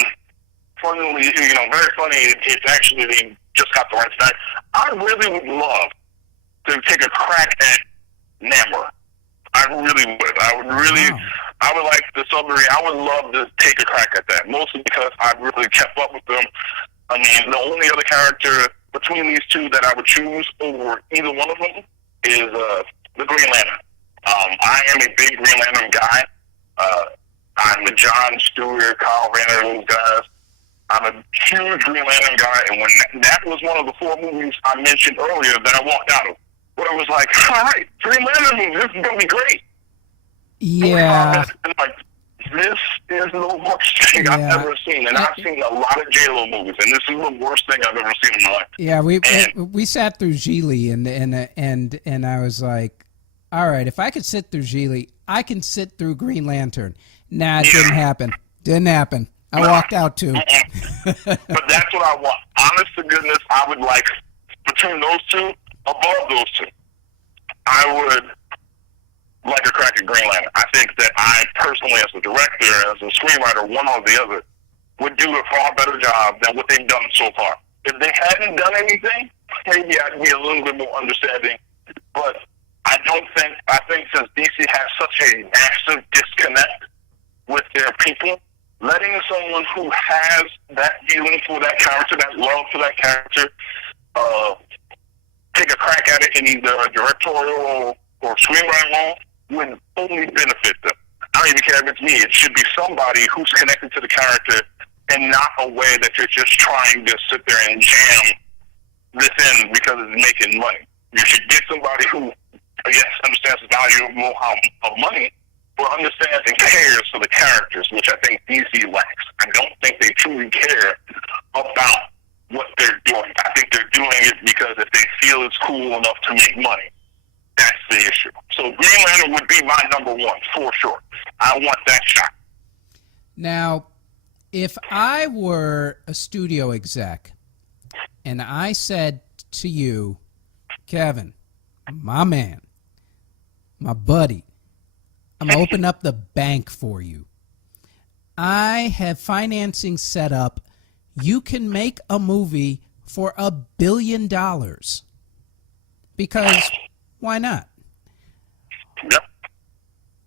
funnily, very funny, it's actually they just got the rights back. I really would love to take a crack at Namor. I really would. I would like the submarine. I would love to take a crack at that, mostly because I've really kept up with them. I mean, the only other character between these two that I would choose over either one of them is the Green Lantern. I am a big Green Lantern guy. I'm the John Stewart, Kyle Rayner, those guys. I'm a huge Green Lantern guy, and when that was one of the 4 movies I mentioned earlier that I walked out of, where it was like, all right, Green Lantern movie, this is going to be great. Yeah. And like, this is the worst thing I've ever seen, and I've seen a lot of J-Lo movies, and this is the worst thing I've ever seen in my life. Yeah, we sat through Geely, and I was like, all right, if I could sit through Geely, I can sit through Green Lantern. Nah, it didn't happen. Didn't happen. I walked out too. But that's what I want. Honest to goodness, I would like, between those two, above those two, I would like a crack at Green Lantern. I think that I personally, as a director, as a screenwriter, one or the other, would do a far better job than what they've done so far. If they hadn't done anything, maybe I'd be a little bit more understanding. But I think since DC has such a massive disconnect with their people, letting someone who has that feeling for that character, that love for that character, take a crack at it in either a directorial or screenwriting role would only benefit them. I don't even care if it's me. It should be somebody who's connected to the character and not a way that you're just trying to sit there and jam this in because it's making money. You should get somebody who, yes, understands the value of money, but understands and cares for the characters, which I think DC lacks. I don't think they truly care about what they're doing. I think they're doing it because if they feel it's cool enough to make money. That's the issue. So Green Lantern would be my number one, for sure. I want that shot. Now, if I were a studio exec and I said to you, Kevin, my man, my buddy, I'm going to open up the bank for you. I have financing set up. You can make a movie for $1 billion. Because why not? Yep.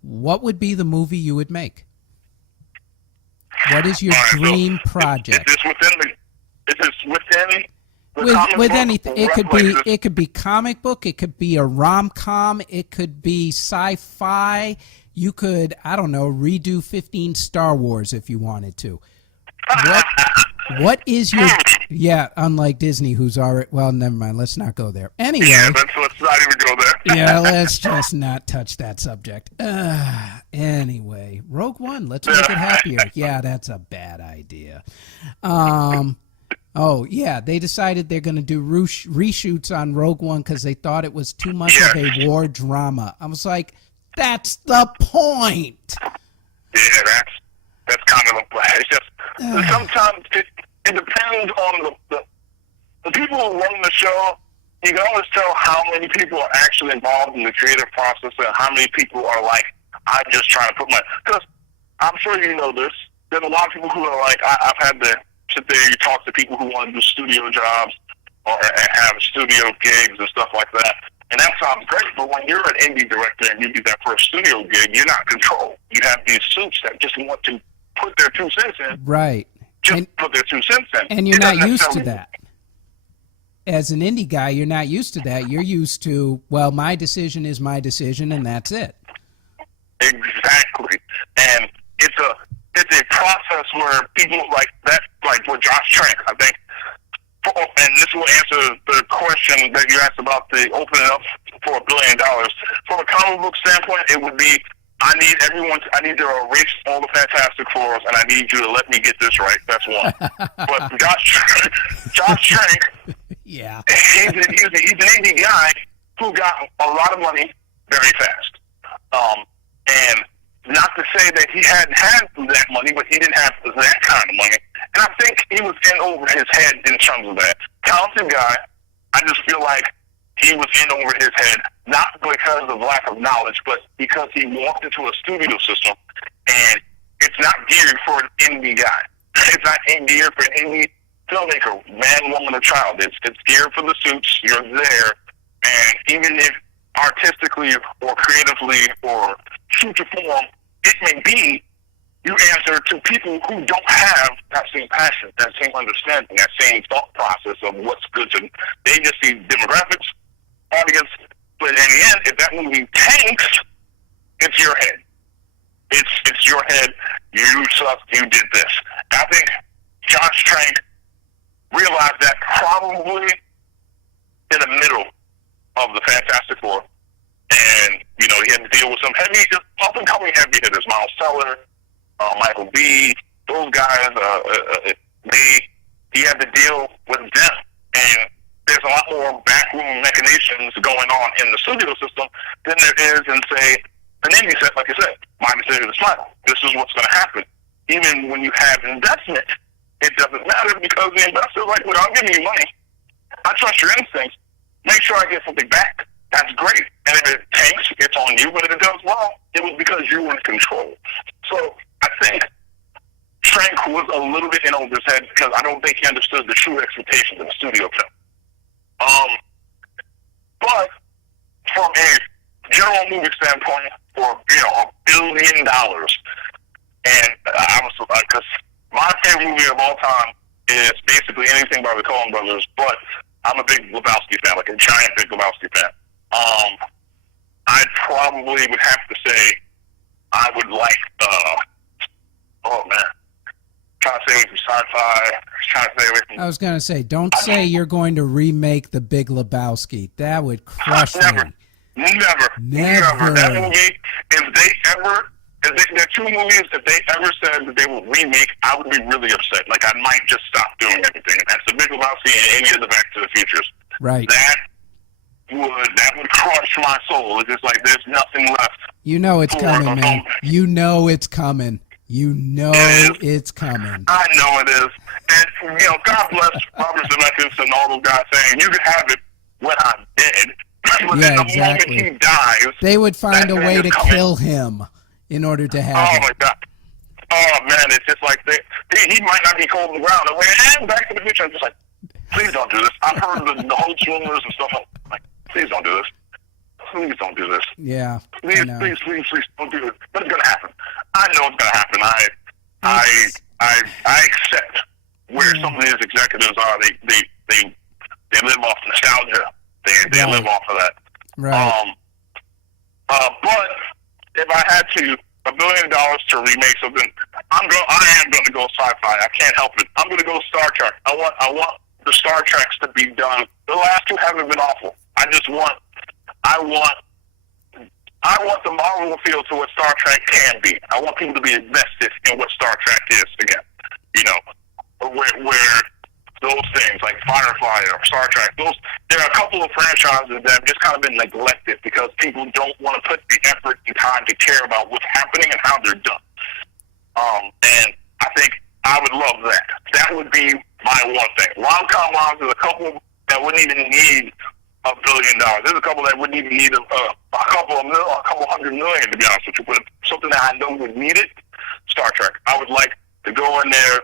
What would be the movie you would make? What is your dream project? Is this within the comic with book anything? It could be comic book. It could be a rom-com. It could be sci-fi. You could, I don't know, redo 15 Star Wars if you wanted to. What is your... Yeah, unlike Disney, who's already... Well, never mind. Let's not go there. Anyway. Yeah, let's not even go there. Yeah, let's just not touch that subject. Anyway, Rogue One, let's make it happier. Yeah, that's a bad idea. Oh, yeah, they decided they're going to do reshoots on Rogue One because they thought it was too much of a war drama. I was like, that's the point. Yeah, that's kind of a... It's just... Sometimes it depends on the people who run the show. You can always tell how many people are actually involved in the creative process and how many people are like, I'm just trying to put my... Because I'm sure you know this. There's a lot of people who are like, I've had to sit there and talk to people who want to do studio jobs or have studio gigs and stuff like that. And that sounds great, but when you're an indie director and you do that for a studio gig, you're not in control. You have these suits that just want to put their 2 cents in. Right. Put their 2 cents in. And you're not used to that. As an indie guy, you're not used to that. You're used to, well, my decision is my decision, and that's it. Exactly. And it's a process where people like that, like with Josh Trank, I think, and this will answer the question that you asked about the opening up for $1 billion. From a comic book standpoint, it would be, I need to erase all the Fantastic Fours, and I need you to let me get this right. That's one. But Josh Trank, yeah, he's an indie guy who got a lot of money very fast. And not to say that he hadn't had that money, but he didn't have that kind of money. And I think he was in over his head in terms of that. Talented guy, I just feel like he was in over his head, not because of lack of knowledge, but because he walked into a studio system, and it's not geared for an indie guy. It's not geared for an indie filmmaker, man, woman, or child. It's geared for the suits. You're there, and even if artistically or creatively or true to form it may be, you answer to people who don't have that same passion, that same understanding, that same thought process of what's good to them. They just see demographics, audience, but in the end, if that movie tanks, it's your head. It's your head. You sucked. You did this. I think Josh Trank realized that probably in the middle of the Fantastic Four. And, you know, he had to deal with some up-and-coming heavy hitters, Miles Teller, Michael B., those guys, he had to deal with them. And there's a lot more backroom machinations going on in the studio system than there is in, say, an indie set, like I said. My decision is final. This is what's going to happen. Even when you have investment, it doesn't matter because the investor's like, well, I'm giving you money. I trust your instincts. Make sure I get something back. That's great. And if it tanks, it's on you. But if it does well, it was because you were in control. So I think Trank was a little bit in over his head because I don't think he understood the true expectations of the studio film. But from a general movie standpoint, for $1 billion, and I was because my favorite movie of all time is basically anything by the Coen Brothers, but I'm a big Lebowski fan, like a giant big Lebowski fan. I probably would have to say I would like, trying to stay away from sci-fi, trying to stay away from... I was going to say, don't say you're going to remake The Big Lebowski. That would crush me. Never. That movie, there are 2 movies, if they ever said that they will remake, I would be really upset. Like, I might just stop doing everything. And that's The Big Lebowski and any of the Back to the Futures. Right. That would crush my soul. It's just like there's nothing left. You know it's coming, man. You know it's coming. You know it's coming. I know it is. And, you know, God bless Robert Zemeckis and all those guys saying, you can have it when I'm dead. But yeah, the exactly. moment he dies... They would find a way to kill him in order to have Oh, it. my God. Oh, man, it's just like he might not be cold on the ground. And Back to the Future, I'm just like, please don't do this. I've heard the whole rumors and stuff. I'm like, please don't do this. Please don't do this. Yeah. Please don't do it. But it's gonna happen. I know it's gonna happen. I accept where some of these executives are. They live off nostalgia. They live off of that. Right. But if I had to $1 billion to remake something, I am going to go sci-fi. I can't help it. I'm going to go Star Trek. I want the Star Treks to be done. The last two haven't been awful. I want the Marvel feel to what Star Trek can be. I want people to be invested in what Star Trek is again. You know, where those things like Firefly or Star Trek, there are a couple of franchises that have just kind of been neglected because people don't want to put the effort and time to care about what's happening and how they're done. And I think I would love that. That would be my one thing. Rom-com wise, there's a couple that wouldn't even need $1 billion. There's a couple that wouldn't even need a couple $100 million, to be honest with you. But something that I know would need it, Star Trek. I would like to go in there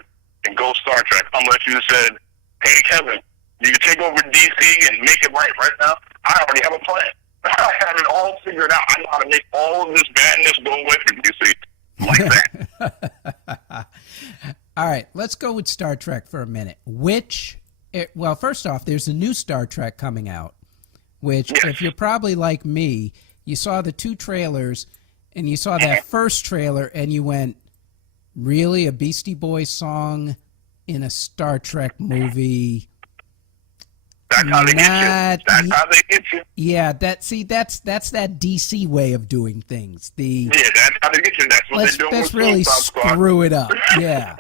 and go Star Trek. Unless you said, hey, Kevin, you can take over DC and make it right now. I already have a plan. I had it all figured out. I know how to make all of this badness go away from DC. Like that. All right, let's go with Star Trek for a minute. Well, first off, there's a new Star Trek coming out, which, yes. If you're probably like me, you saw the two trailers, and you saw that first trailer, and you went, really, a Beastie Boys song in a Star Trek movie? That's how they get you. That's how they get you. Yeah, that's that DC way of doing things. That's how they get you. That's what they're doing. Let's really screw it up. Yeah.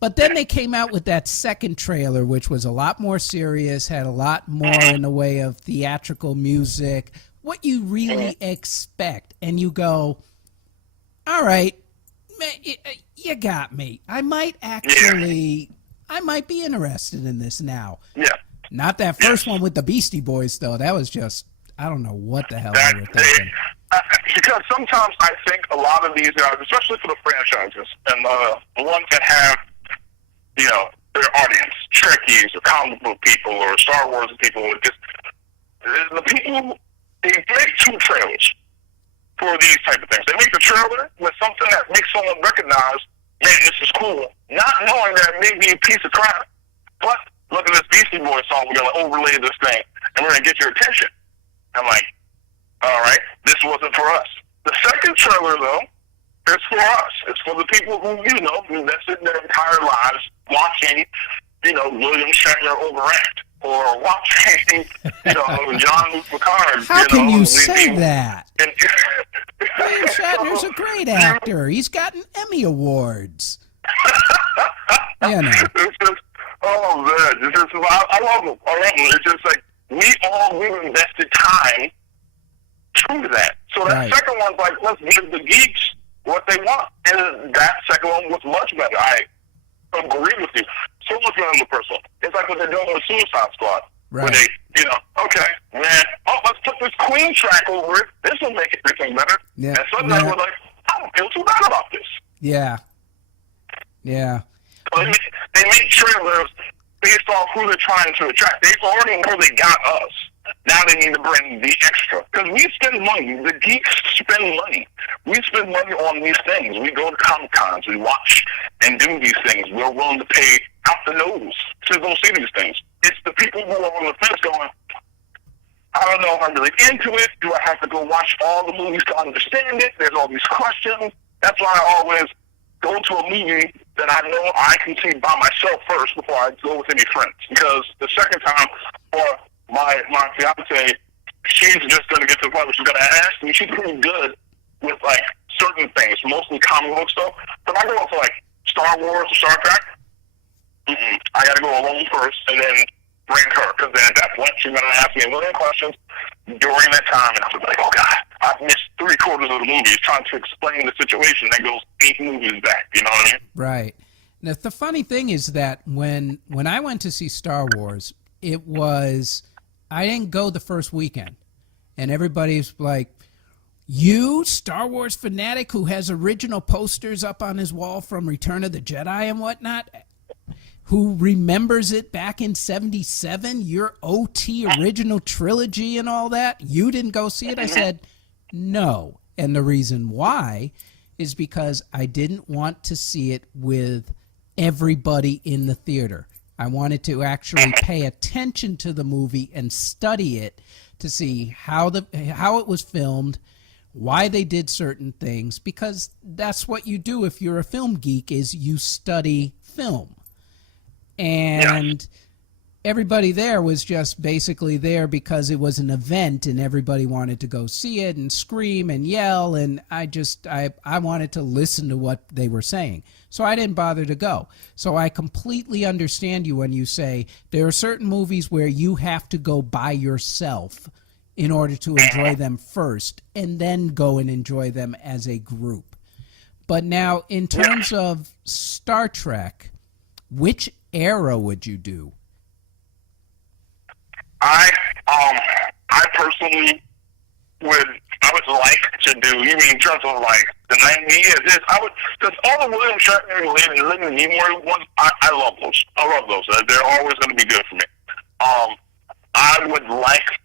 But then they came out with that second trailer, which was a lot more serious, had a lot more in the way of theatrical music, what you really expect. And you go, all right, man, you got me. I might be interested in this now. Yeah. Not that first one with the Beastie Boys, though. That was just, I don't know what the hell they were thinking. Because sometimes I think a lot of these guys, especially for the franchises, and the ones that have, you know, their audience, Trekkies or comic book people or Star Wars people, or just the people, they make two trailers for these type of things. They make the trailer with something that makes someone recognize, man, this is cool, not knowing that it may be a piece of crap, but look at this Beastie Boys song, we're going to overlay this thing, and we're going to get your attention. I'm like, all right, this wasn't for us. The second trailer, though, is for us. It's for the people who, you know, invested their entire lives watching, you know, William Shatner overact, or watching, you know, John Picard. How can you say that? William Shatner's a great actor. He's gotten Emmy Awards. You know. It's just, oh, man. It's just, I love him. I love him. It's just like, we've invested time to that. So that second one's like, let's give the geeks what they want. And that second one was much better. I agree with you. So much better than the first one. It's like what they're doing with Suicide Squad. Right. Where they, you know, okay, man, let's put this Queen track over it. This will make everything better. Yeah. And suddenly we're like, I don't feel too bad about this. Yeah. Yeah. So they make trailers based off who they're trying to attract. They already know they got us. Now they need to bring the extra. Because we spend money. The geeks spend money. We spend money on these things. We go to Comic-Cons. We watch and do these things. We're willing to pay out the nose to go see these things. It's the people who are on the fence going, I don't know if I'm really into it. Do I have to go watch all the movies to understand it? There's all these questions. That's why I always go to a movie that I know I can see by myself first before I go with any friends. Because the second time, or my fiance, she's just going to get to the point where she's going to ask me. She's pretty good with, like, certain things, mostly comic book stuff. But I go up to, like, Star Wars or Star Trek, I got to go alone first and then bring her. Because then at that point, she's going to ask me a million questions during that time. And I'm like, oh, God, I've missed 3/4 of the movie trying to explain the situation that goes 8 movies back. You know what I mean? Right. Now, the funny thing is that when I went to see Star Wars, it was, I didn't go the first weekend. And everybody's like, you, Star Wars fanatic who has original posters up on his wall from Return of the Jedi and whatnot, who remembers it back in 77, your OT original trilogy and all that, you didn't go see it? I said, no. And the reason why is because I didn't want to see it with everybody in the theater. I wanted to actually pay attention to the movie and study it to see how it was filmed, why they did certain things, because that's what you do if you're a film geek, is you study film. And everybody there was just basically there because it was an event and everybody wanted to go see it and scream and yell, and I wanted to listen to what they were saying. So I didn't bother to go. So I completely understand you when you say there are certain movies where you have to go by yourself in order to enjoy them first and then go and enjoy them as a group. But now, in terms of Star Trek, which era would you do? I personally I would like to do, you mean in terms of like the 90s, because all the William Shatner and Leonard Nimoy ones, I love those. I love those. They're always going to be good for me. I would like,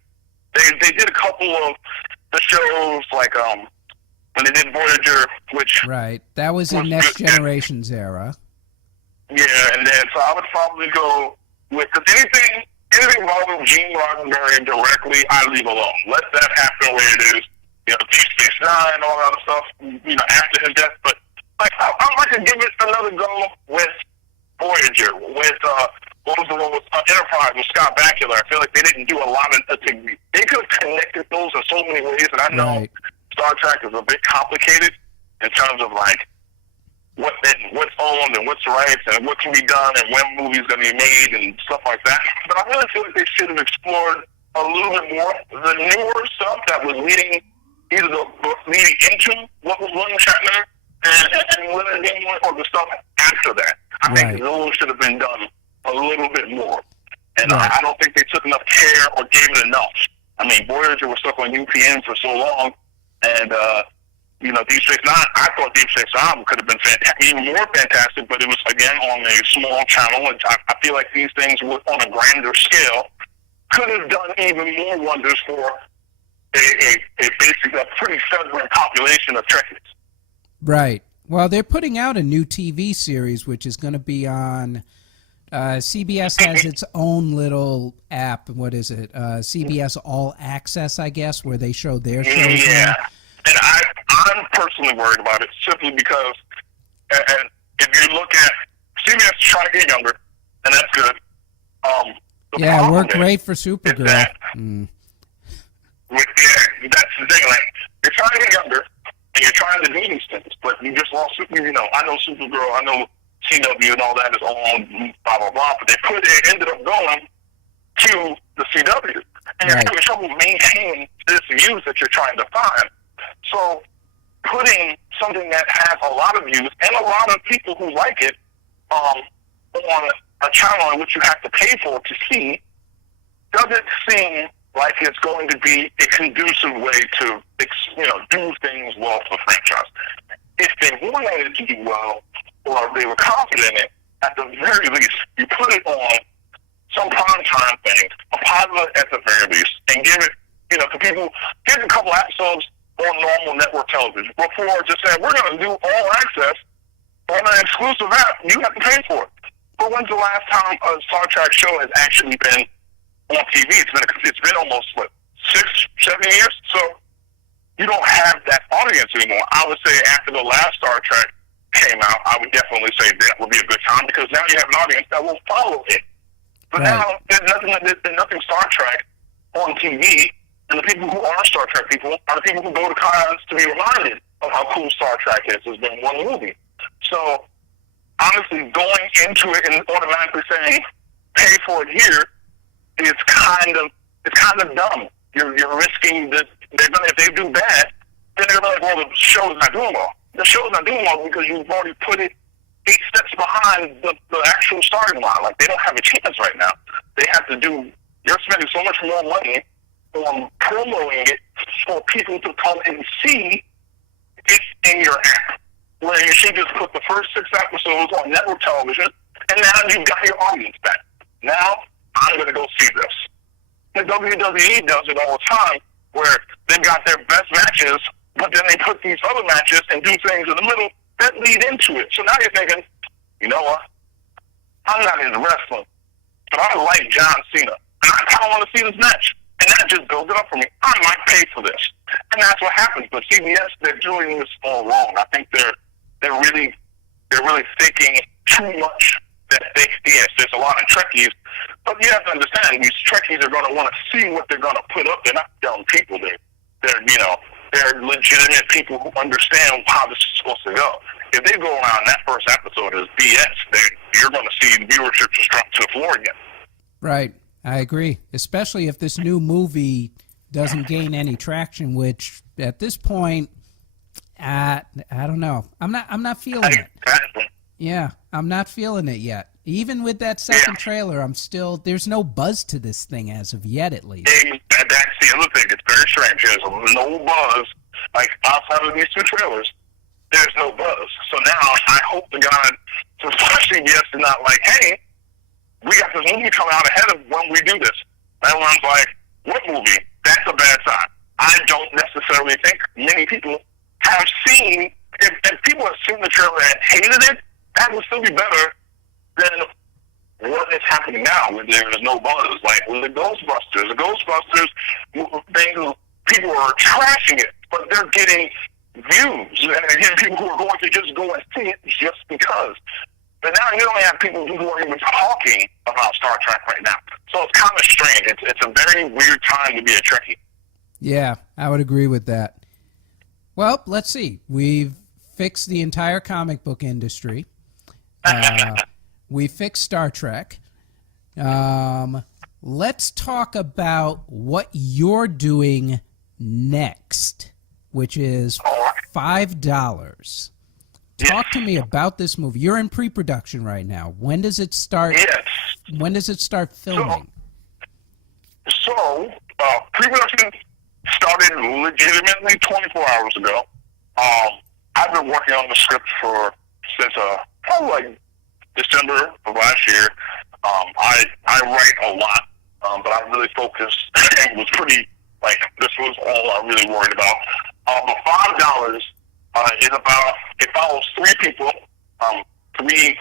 they did a couple of the shows, like when they did Voyager, which... Right. That was in Next Generation's era. Yeah, and then, so I would probably go with, because anything involving Gene Roddenberry directly, I leave alone. Let that happen the way it is. You know, Deep Space Nine, all that other stuff, you know, after his death. But, like, I'd like to give it another go with Voyager, with, what was the one with Enterprise with Scott Bakula. I feel like they didn't do a lot of, they could have connected those in so many ways, and I know Star Trek is a bit complicated in terms of, like, what's owned and what's rights and what can be done and when movies going to be made and stuff like that. But I really feel like they should have explored a little bit more the newer stuff that was leading into what was William Shatner and Leonard Nimoy, or the stuff after that. I think those should have been done a little bit more. And I don't think they took enough care or gave it enough. I mean, Voyager was stuck on UPN for so long, and you know, Deep Space Nine, I thought Deep Space Nine could have been even more fantastic, but it was, again, on a small channel, and I feel like these things on a grander scale could have done even more wonders for a pretty feathering population of Trekkies. Right. Well, they're putting out a new TV series, which is going to be on... CBS has its own little app. What is it? CBS All Access, I guess, where they show their shows. Yeah. And I'm personally worried about it simply because, and if you look at CBS, trying to get younger, and that's good. Yeah, it worked great for Supergirl. That's the thing. Like, you're trying to get younger, and you're trying to do these things, but you just lost. You know, I know Supergirl, I know CW and all that is on blah blah blah, but they ended up going to the CW, and you're having trouble maintaining this views that you're trying to find. So putting something that has a lot of views and a lot of people who like it on a channel in which you have to pay for to see doesn't seem like it's going to be a conducive way to, you know, do things well for the franchise. If they wanted it to do well, or if they were confident in it, at the very least, you put it on some primetime thing, a pilot at the very least, and give it, you know, to people, give it a couple episodes on normal network television before just saying, we're going to do all access on an exclusive app. You have to pay for it. But when's the last time a Star Trek show has actually been on TV? It's been almost, 6-7 years? So you don't have that audience anymore. I would say after the last Star Trek came out, I would definitely say that would be a good time, because now you have an audience that will follow it. But now there's nothing Star Trek on TV, and the people who are Star Trek people are the people who go to cons to be reminded of how cool Star Trek is. There's been one movie. So honestly, going into it and automatically saying pay for it here is kind of dumb. You're risking that if they do bad, then they're like, well, the show's not doing well. The show's not doing well because you've already put it 8 steps behind the actual starting line. Like, they don't have a chance right now. They have to do, you're spending so much more money on promoting it for people to come and see it in your app, where you should just put the first 6 episodes on network television, and now you've got your audience back. Now, I'm going to go see this. The WWE does it all the time, where they've got their best matches, but then they put these other matches and do things in the middle that lead into it. So now you're thinking, you know what? I'm not into wrestling, but I like John Cena, and I kind of want to see this match. And that just builds it up for me. I might pay for this, and that's what happens. But CBS, they're doing this all wrong. I think they're really thinking too much. That yes, there's a lot of Trekkies, but you have to understand these Trekkies are going to want to see what they're going to put up. They're not young people. They're legitimate people who understand how this is supposed to go. If they go around that first episode as BS, you're going to see viewership just drop to the floor again. Right, I agree. Especially if this new movie doesn't gain any traction, which at this point, I don't know. I'm not feeling it. Yeah, I'm not feeling it yet. Even with that second trailer, there's no buzz to this thing as of yet, at least. That's the other thing. It's very strange. There's no buzz. Like, outside of these two trailers, there's no buzz. So now, I hope to God, especially CBS is not like, hey, we got this movie coming out ahead of when we do this. Everyone's like, what movie? That's a bad sign. I don't necessarily think many people have seen, if people have seen the trailer and hated it, that would still be better than what is happening now when there is no buzz. Like with the Ghostbusters thing, people are trashing it, but they're getting views. And again, people who are going to just go and see it just because. But now you don't have people who are even talking about Star Trek right now. So it's kind of strange. It's a very weird time to be a Trekkie. Yeah, I would agree with that. Well, let's see. We've fixed the entire comic book industry. We fixed Star Trek. Let's talk about what you're doing next, which is $5. Talk to me about this movie. You're in pre-production right now. When does it start? Yes. When does it start filming? So pre-production started legitimately 24 hours ago. I've been working on the script since probably like December of last year. I write a lot, but I really focused and was pretty, like, this was all I really worried about. The $5 is about, it follows three people, three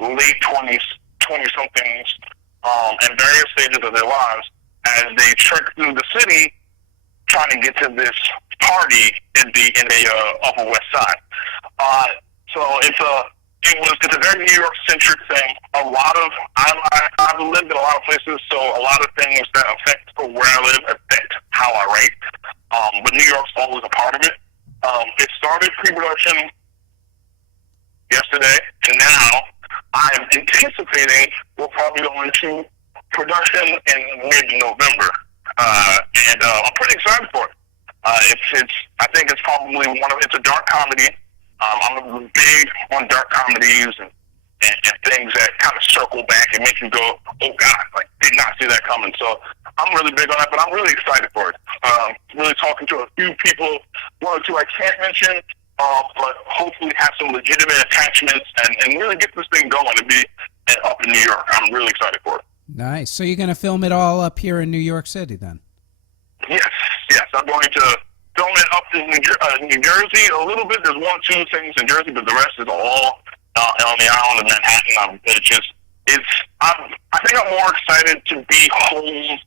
late 20s, 20-somethings, in various stages of their lives as they trek through the city trying to get to this party in the Upper West Side. So it's a very New York centric thing. I've lived in a lot of places, so a lot of things that affect where I live affect how I write. But New York's always a part of it. It started pre-production yesterday, and now I'm anticipating we'll probably go into production in mid-November. And I'm pretty excited for it. I think it's probably it's a dark comedy. I'm big on dark comedies and things that kind of circle back and make you go, oh God, like, did not see that coming. So I'm really big on that, but I'm really excited for it. Really talking to a few people, one or two I can't mention, but hopefully have some legitimate attachments and really get this thing going to be up in New York. I'm really excited for it. Nice. So you're going to film it all up here in New York City then? Yes. I'm going to film it up in New Jersey a little bit. There's one or two things in Jersey, but the rest is all on the island of Manhattan. I think I'm more excited to be home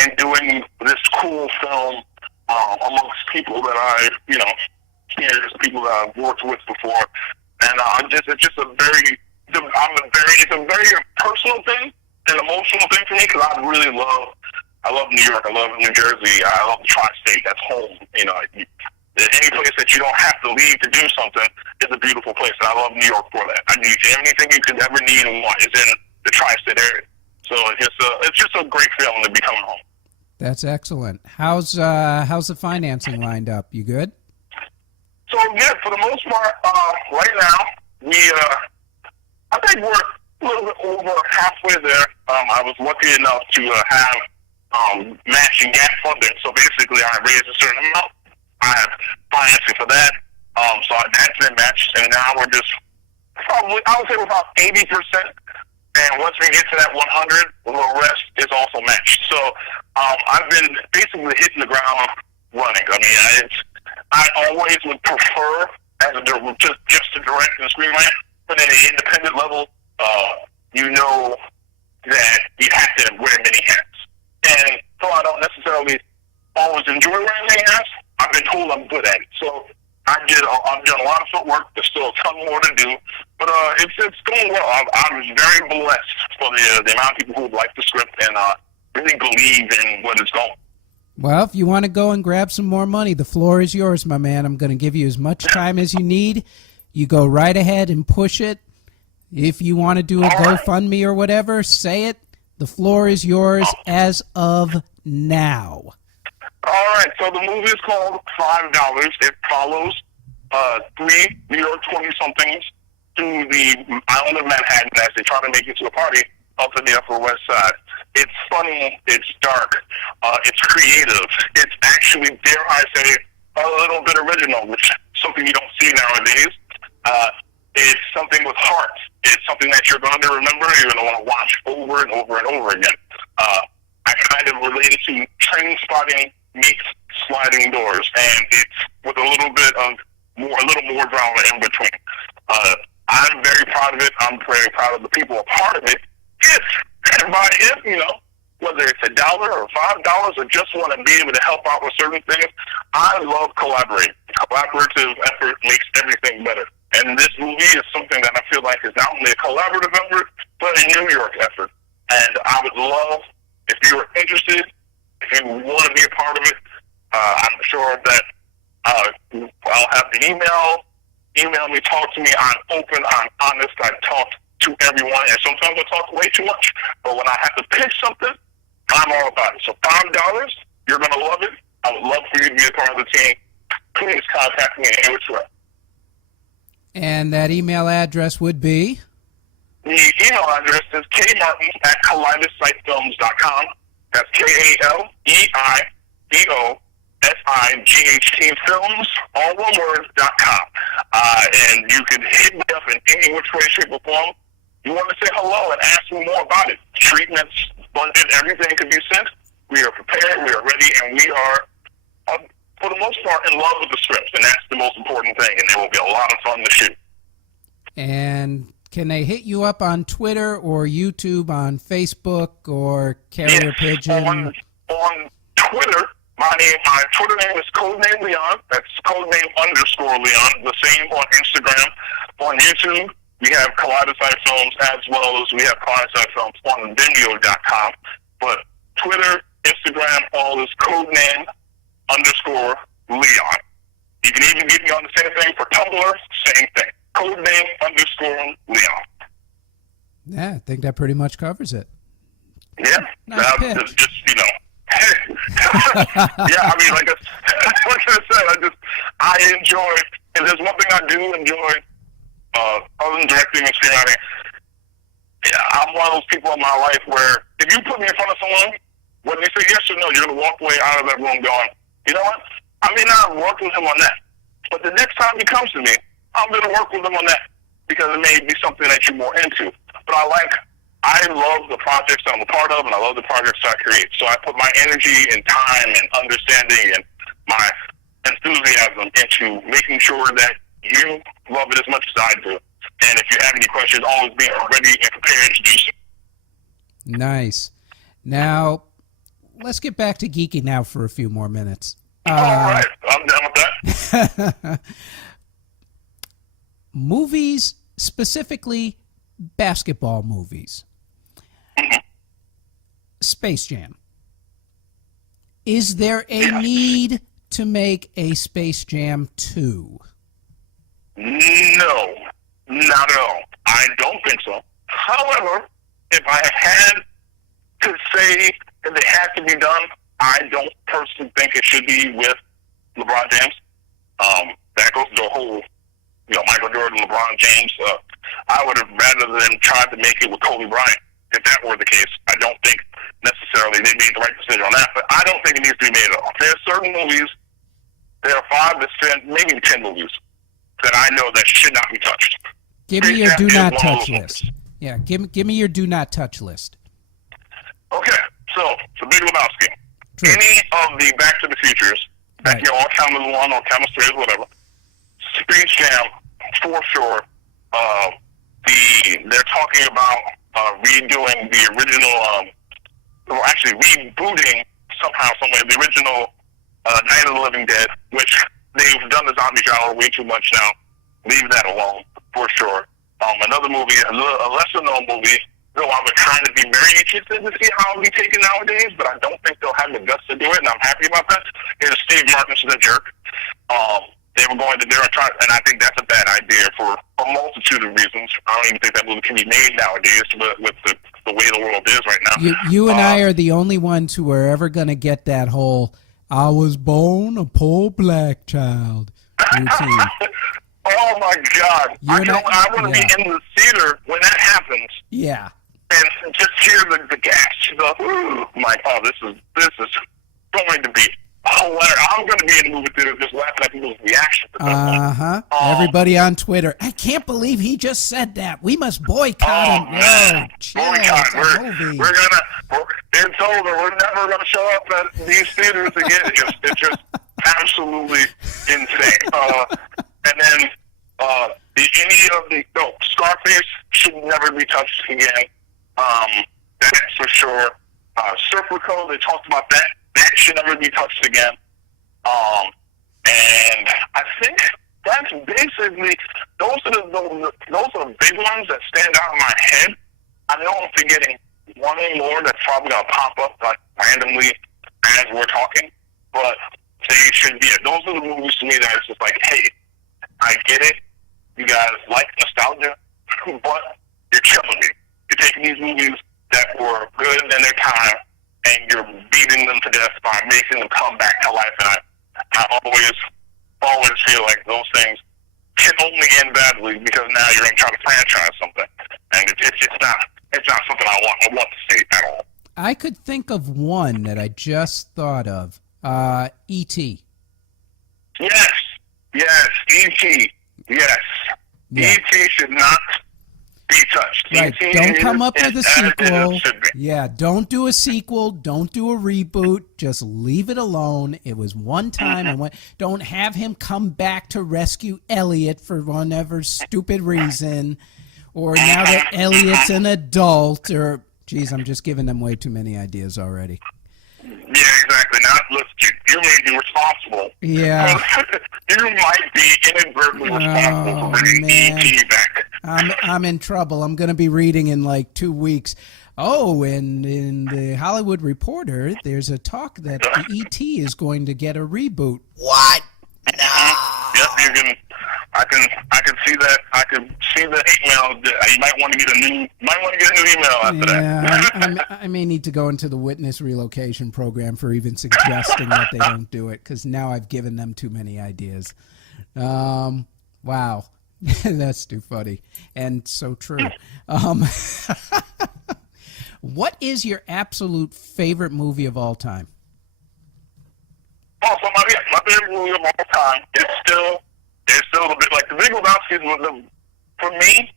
and doing this cool film amongst people that I, peers, people that I've worked with before, and it's a very personal thing, an emotional thing for me because I love New York. I love New Jersey. I love the tri-state. That's home. Any place that you don't have to leave to do something is a beautiful place. And I love New York for that. Anything you could ever need and want is in the tri-state area. So it's just a great feeling to be coming home. That's excellent. How's the financing lined up? You good? So yeah, for the most part, right now I think we're a little bit over halfway there. I was lucky enough to have matching gap funding. So basically, I raised a certain amount. I have financing for that. So that's been matched, and now we're just probably, I would say, we're about 80%. And once we get to that 100, the rest is also matched. So I've been basically hitting the ground running. I mean, I always would prefer just to direct and screenwrite, but at an independent level, you know that you have to wear many hats. And though I don't necessarily always enjoy wearing many hats, I've been told I'm good at it. So I've done a lot of footwork. There's still a ton more to do, but it's going well. I was very blessed for the amount of people who like the script and really believe in what it's going. Well, if you want to go and grab some more money, the floor is yours, my man. I'm going to give you as much time as you need. You go right ahead and push it. If you want to do a GoFundMe or whatever, say it. The floor is yours as of now. All right, so the movie is called $5. It follows three New York 20-somethings to the island of Manhattan as they try to make it to a party up in the Upper West Side. It's funny, it's dark, it's creative, it's actually, dare I say, a little bit original, which is something you don't see nowadays. It's something with heart. It's something that you're going to remember, you're going to want to watch over and over and over again. I kind of related to Train Spotting meets Sliding Doors, and it's with a little more drama in between. I'm very proud of it. I'm very proud of the people a part of it. If you know, whether it's $1 or $5 or just want to be able to help out with certain things, I love collaborating. Collaborative effort makes everything better. And this movie is something that I feel like is not only a collaborative effort, but a New York effort. And I would love, if you're interested, if you want to be a part of it, I'm sure that I'll have the email me, talk to me. I'm open, I'm honest, I talk to everyone, and sometimes I talk way too much. But when I have to pitch something, I'm all about it. So $5, you're going to love it. I would love for you to be a part of the team. Please contact me in any which way. And that email address would be? The email address is kmartin@KaleidosightFilms.com. That's KALEIDOSIGHT Films, all one word, .com. And you can hit me up in any which way, shape, or form. You want to say hello and ask me more about it. Treatments, budget, everything can be sent. We are prepared, we are ready, and we are, for the most part, in love with the script. And that's the most important thing, and it will be a lot of fun to shoot. And can they hit you up on Twitter or YouTube, on Facebook or Carrier Pigeon? On Twitter, my Twitter name is Codename Leon. That's Codename _Leon. The same on Instagram. On YouTube, we have Kaleidosight Films, as well as we have Kaleidosight Films on Vimeo.com. But Twitter, Instagram, all is Codename _Leon. You can even get me on the same thing for Tumblr, same thing. Codename _Leon. Yeah, I think that pretty much covers it. Yeah, nice pitch. Just, you know. Yeah, I mean, like I said, I enjoy, and there's one thing I do enjoy, other than directing and screenwriting. Yeah, I'm one of those people in my life where if you put me in front of someone, whether you say yes or no, you're going to walk away out of that room going, you know what? I may not work with him on that, but the next time he comes to me, I'm going to work with him on that because it may be something that you're more into. But I love the projects I'm a part of, and I love the projects I create. So I put my energy and time and understanding and my enthusiasm into making sure that you love it as much as I do. And if you have any questions, always be ready and prepared to do so. Nice. Now, let's get back to geeking now for a few more minutes. All right. I'm done with that. Movies, specifically basketball movies. Space Jam. Is there a need to make a Space Jam 2? No, not at all. I don't think so. However, if I had to say that it had to be done, I don't personally think it should be with LeBron James. That goes to the whole, Michael Jordan, LeBron James. I would have rather than tried to make it with Kobe Bryant. If that were the case, I don't think necessarily they made the right decision on that. But I don't think it needs to be made at all. There are certain movies, there are 5 to 10, maybe 10 movies that I know that should not be touched. Give me your do not touch list. Yeah, give me your do not touch list. Okay, so Big Lebowski. True. Any of the Back to the Futures, Right. all Cameras 1 or Cameras 3 or whatever, Space Jam, for sure. They're talking about redoing the original, rebooting somehow, someway. The original Night of the Living Dead, which they've done the zombie genre way too much now. Leave that alone, for sure. Another movie, a lesser-known movie, though I would kind of be very interested to see how it'll be taken nowadays, but I don't think they'll have the guts to do it, and I'm happy about that, is Steve Martin's The Jerk. They were going to there and try, and I think that's a bad idea for a multitude of reasons. I don't even think that movie can be made nowadays with the way the world is right now. You and I are the only ones who are ever going to get that whole "I was born a poor black child" routine. Oh my God! I want to be in the theater when that happens. Yeah. And just hear the gas. Oh this is going to be hilarious. I'm going to be in the movie theater just laughing at people's reactions. Everybody on Twitter, I can't believe he just said that. We must boycott him. Man. Whoa, boycott. It's over. We're never going to show up at these theaters again. It's just absolutely insane. And then Scarface should never be touched again. That's for sure. Serpico, they talked about that. That should never be touched again. And I think that's basically those are the big ones that stand out in my head. I know I'm forgetting one more that's probably gonna pop up like randomly as we're talking, but they should be. Those are the movies to me that it's just like, hey, I get it. You guys like nostalgia, but you're killing me. You're taking these movies that were good in their time, and you're beating them to death by making them come back to life. And I always feel like those things can only end badly because now you're trying to franchise something, and it's not something I want to see at all. I could think of one that I just thought of. E.T. Yes, E.T. Yes, yeah. E.T. should not be touched. Right, E.T. don't come up with a sequel. Be. Yeah, don't do a sequel. Don't do a reboot. Just leave it alone. It was one time, and don't have him come back to rescue Elliot for whatever stupid reason, or now that Elliot's an adult, or geez, I'm just giving them way too many ideas already. Yeah, exactly. Now, look, you may be responsible. Yeah. You might be inadvertently responsible for bringing E.T. back. I'm in trouble. I'm going to be reading in like 2 weeks. Oh, and in the Hollywood Reporter, there's a talk that the E.T. is going to get a reboot. What? No. Yep, I can see that. I can see the email. You might want to get a new email after that. I may need to go into the witness relocation program for even suggesting that they don't do it, because now I've given them too many ideas. Wow. That's too funny and so true. What is your absolute favorite movie of all time? Oh, so my favorite movie of all time is still a bit like The Big Lebowski was for me,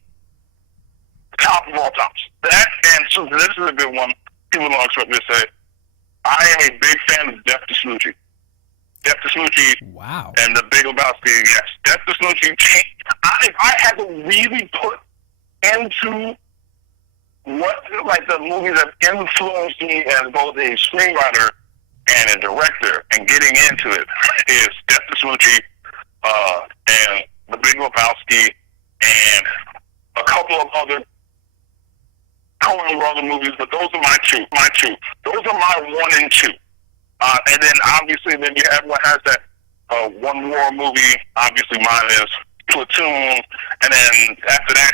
top of all times. That and so this is a good one. People don't expect me to say. I am a big fan of Death to Smoochie. Death to Smoochie. Wow. And The Big Lebowski. Yes, Death to Smoochie. I had to really put into what like the movies that influenced me as both a screenwriter and a director, and getting into it is Death to Smoochie, and The Big Lebowski, and a couple of other movies, but those are my two. Those are my 1 and 2. And then obviously, then everyone has that one war movie. Obviously, mine is Platoon, and then after that,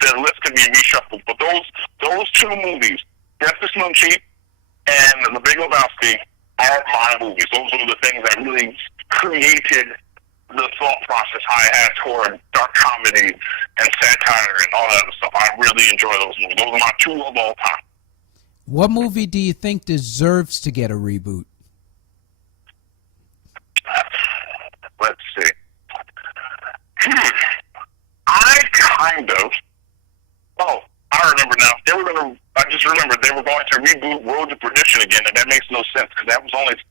the list can be reshuffled. But those 2 movies, Death to Smoochie and The Big Lebowski, are my movies. Those are the things that really created the thought process I had toward dark comedy and satire and all that other stuff. I really enjoy those movies. Those are my 2 of all time. What movie do you think deserves to get a reboot? Let's see. I remember now. I just remembered they were going to reboot Road to Perdition again, and that makes no sense because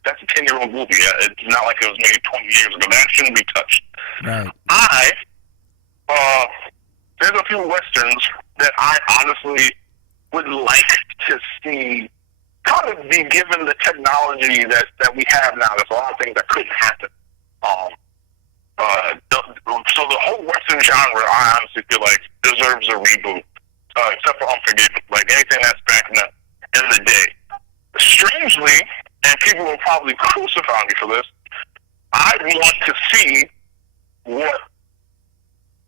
that's a 10-year-old movie. It's not like it was made 20 years ago. That shouldn't be touched. Right. There's a few westerns that I honestly would like to see kind of be given the technology that we have now. There's a lot of things that couldn't happen. So the whole Western genre, I honestly feel like deserves a reboot, except for Unforgiven. Like anything that's back in the day. Strangely, and people will probably crucify me for this, I want to see what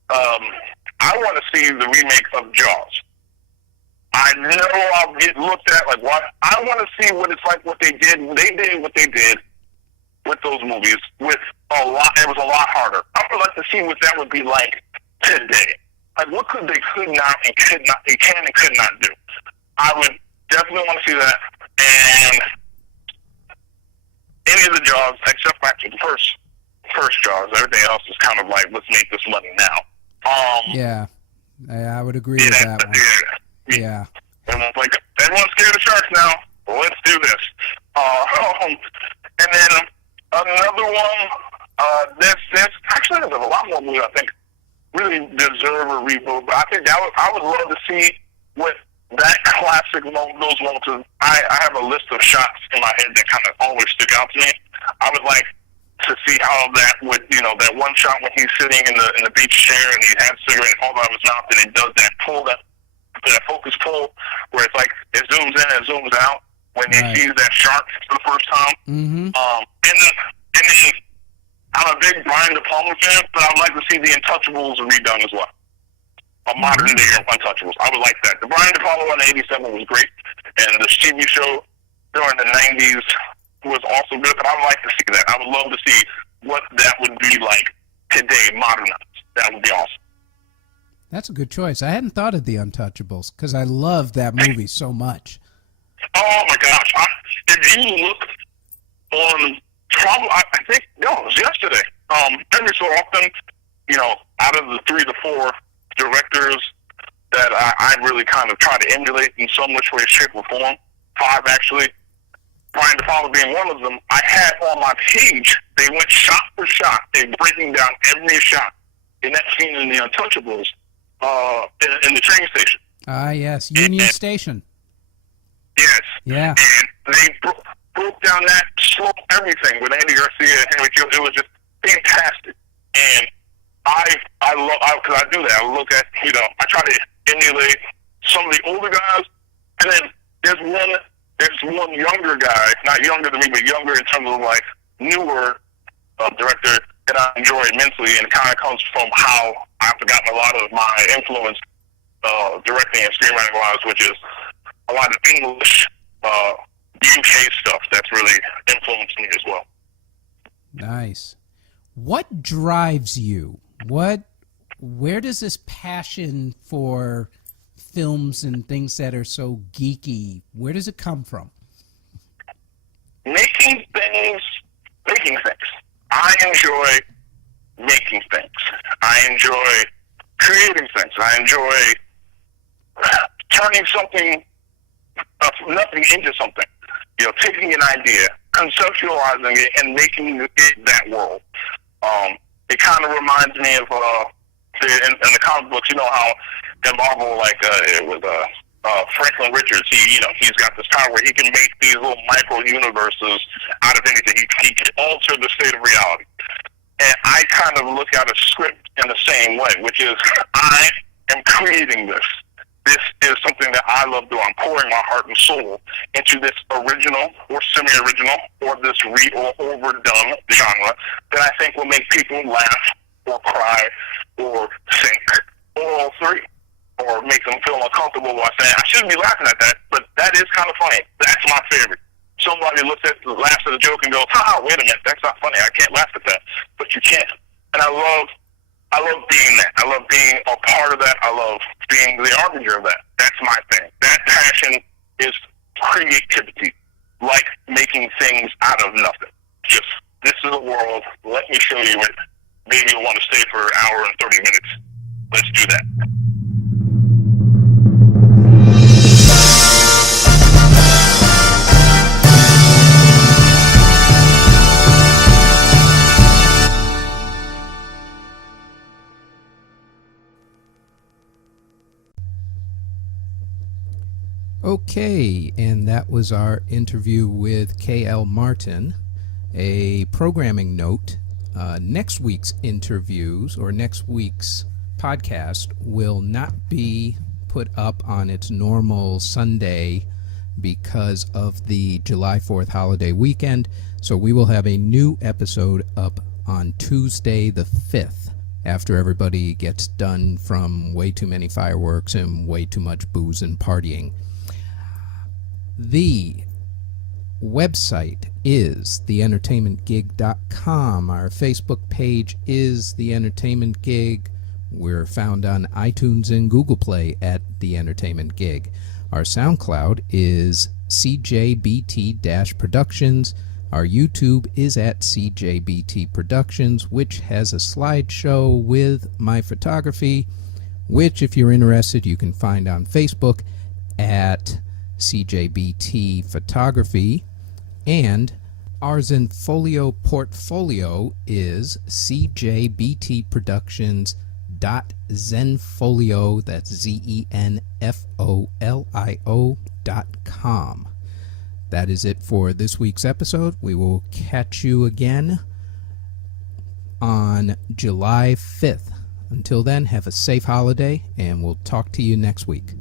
I want to see the remake of Jaws. I know I'll get looked at like what I want to see what it's like. What they did what they did with those movies with a lot. It was a lot harder. I would like to see what that would be like today. Like what could they can and could not do. I would definitely want to see that. And any of the Jaws except actually the first Jaws. Everything else is kind of like let's make this money now. Yeah, I would agree with that one. Yeah. Everyone's like, everyone's scared of sharks now. Well, let's do this. And then another one, there's a lot more movies I think really deserve a reboot. But I think I would love to see what that classic those moments. I have a list of shots in my head that kind of always stick out to me. I would like to see how that would, that one shot when he's sitting in the beach chair and he has a cigarette all out of his mouth and he does that pull, that focus pull, where it's like it zooms in and zooms out when he sees that shark for the first time. Mm-hmm. And then I'm a big Brian De Palma fan, but I'd like to see the Untouchables redone as well. A modern day Untouchables. I would like that. The Brian De Palma one in '87 was great, and the TV show during the '90s was also good. But I would like to see that. I would love to see what that would be like today, modernized. That would be awesome. That's a good choice. I hadn't thought of the Untouchables because I love that movie so much. Oh my gosh! If you look on, I think it was yesterday. Every so often, out of the 3 to 4 directors that I really kind of try to emulate in some which way, shape, or form, 5 actually, Brian De Palma being one of them, I had on my page, they went shot for shot, they breaking down every shot in that scene in the Untouchables, in the train station. Yes, Union Station. Yes. Yeah. And they broke down that slow everything with Andy Garcia and Henry Field. It was just fantastic. And I love, because I do that. I look at, I try to emulate some of the older guys, and then there's one younger guy, not younger than me, but younger in terms of like newer director that I enjoy immensely, and it kind of comes from how I've forgotten a lot of my influence directing and screenwriting wise, which is a lot of English, UK stuff that's really influenced me as well. Nice. What drives you? Where does this passion for films and things that are so geeky, where does it come from? Making things. I enjoy making things. I enjoy creating things. I enjoy turning nothing into something. Taking an idea, conceptualizing it, and making it that world. It kind of reminds me of in the comic books. You know how in Marvel, it was Franklin Richards. He's got this power where he can make these little micro universes out of anything. He can alter the state of reality. And I kind of look at a script in the same way, which is I am creating this. This is something that I love doing. I'm pouring my heart and soul into this original or semi-original or this or overdone genre that I think will make people laugh or cry or think or all three, or make them feel uncomfortable by saying, I shouldn't be laughing at that, but that is kind of funny. That's my favorite. Somebody laughs at the joke and goes, wait a minute, that's not funny. I can't laugh at that. But you can. And I love being that. I love being a part of that. I love being the arbiter of that. That's my thing. That passion is creativity, like making things out of nothing. Just, this is a world. Let me show you it. Maybe you'll want to stay for an hour and 30 minutes. Let's do that. Okay, and that was our interview with K.L. Martin. A programming note, next week's interviews or next week's podcast will not be put up on its normal Sunday because of the July 4th holiday weekend, so we will have a new episode up on Tuesday the 5th after everybody gets done from way too many fireworks and way too much booze and partying. The website is theentertainmentgig.com. Our Facebook page is The Entertainment Gig. We're found on iTunes and Google Play at The Entertainment Gig. Our SoundCloud is CJBT-Productions. Our YouTube is at CJBT Productions, which has a slideshow with my photography, which, if you're interested, you can find on Facebook at CJBT Photography. And our Zenfolio portfolio is CJBTProductions.zenfolio, that's ZENFOLIO.com. That is it for this week's episode. We will catch you again on July 5th. Until then, have a safe holiday, and we'll talk to you next week.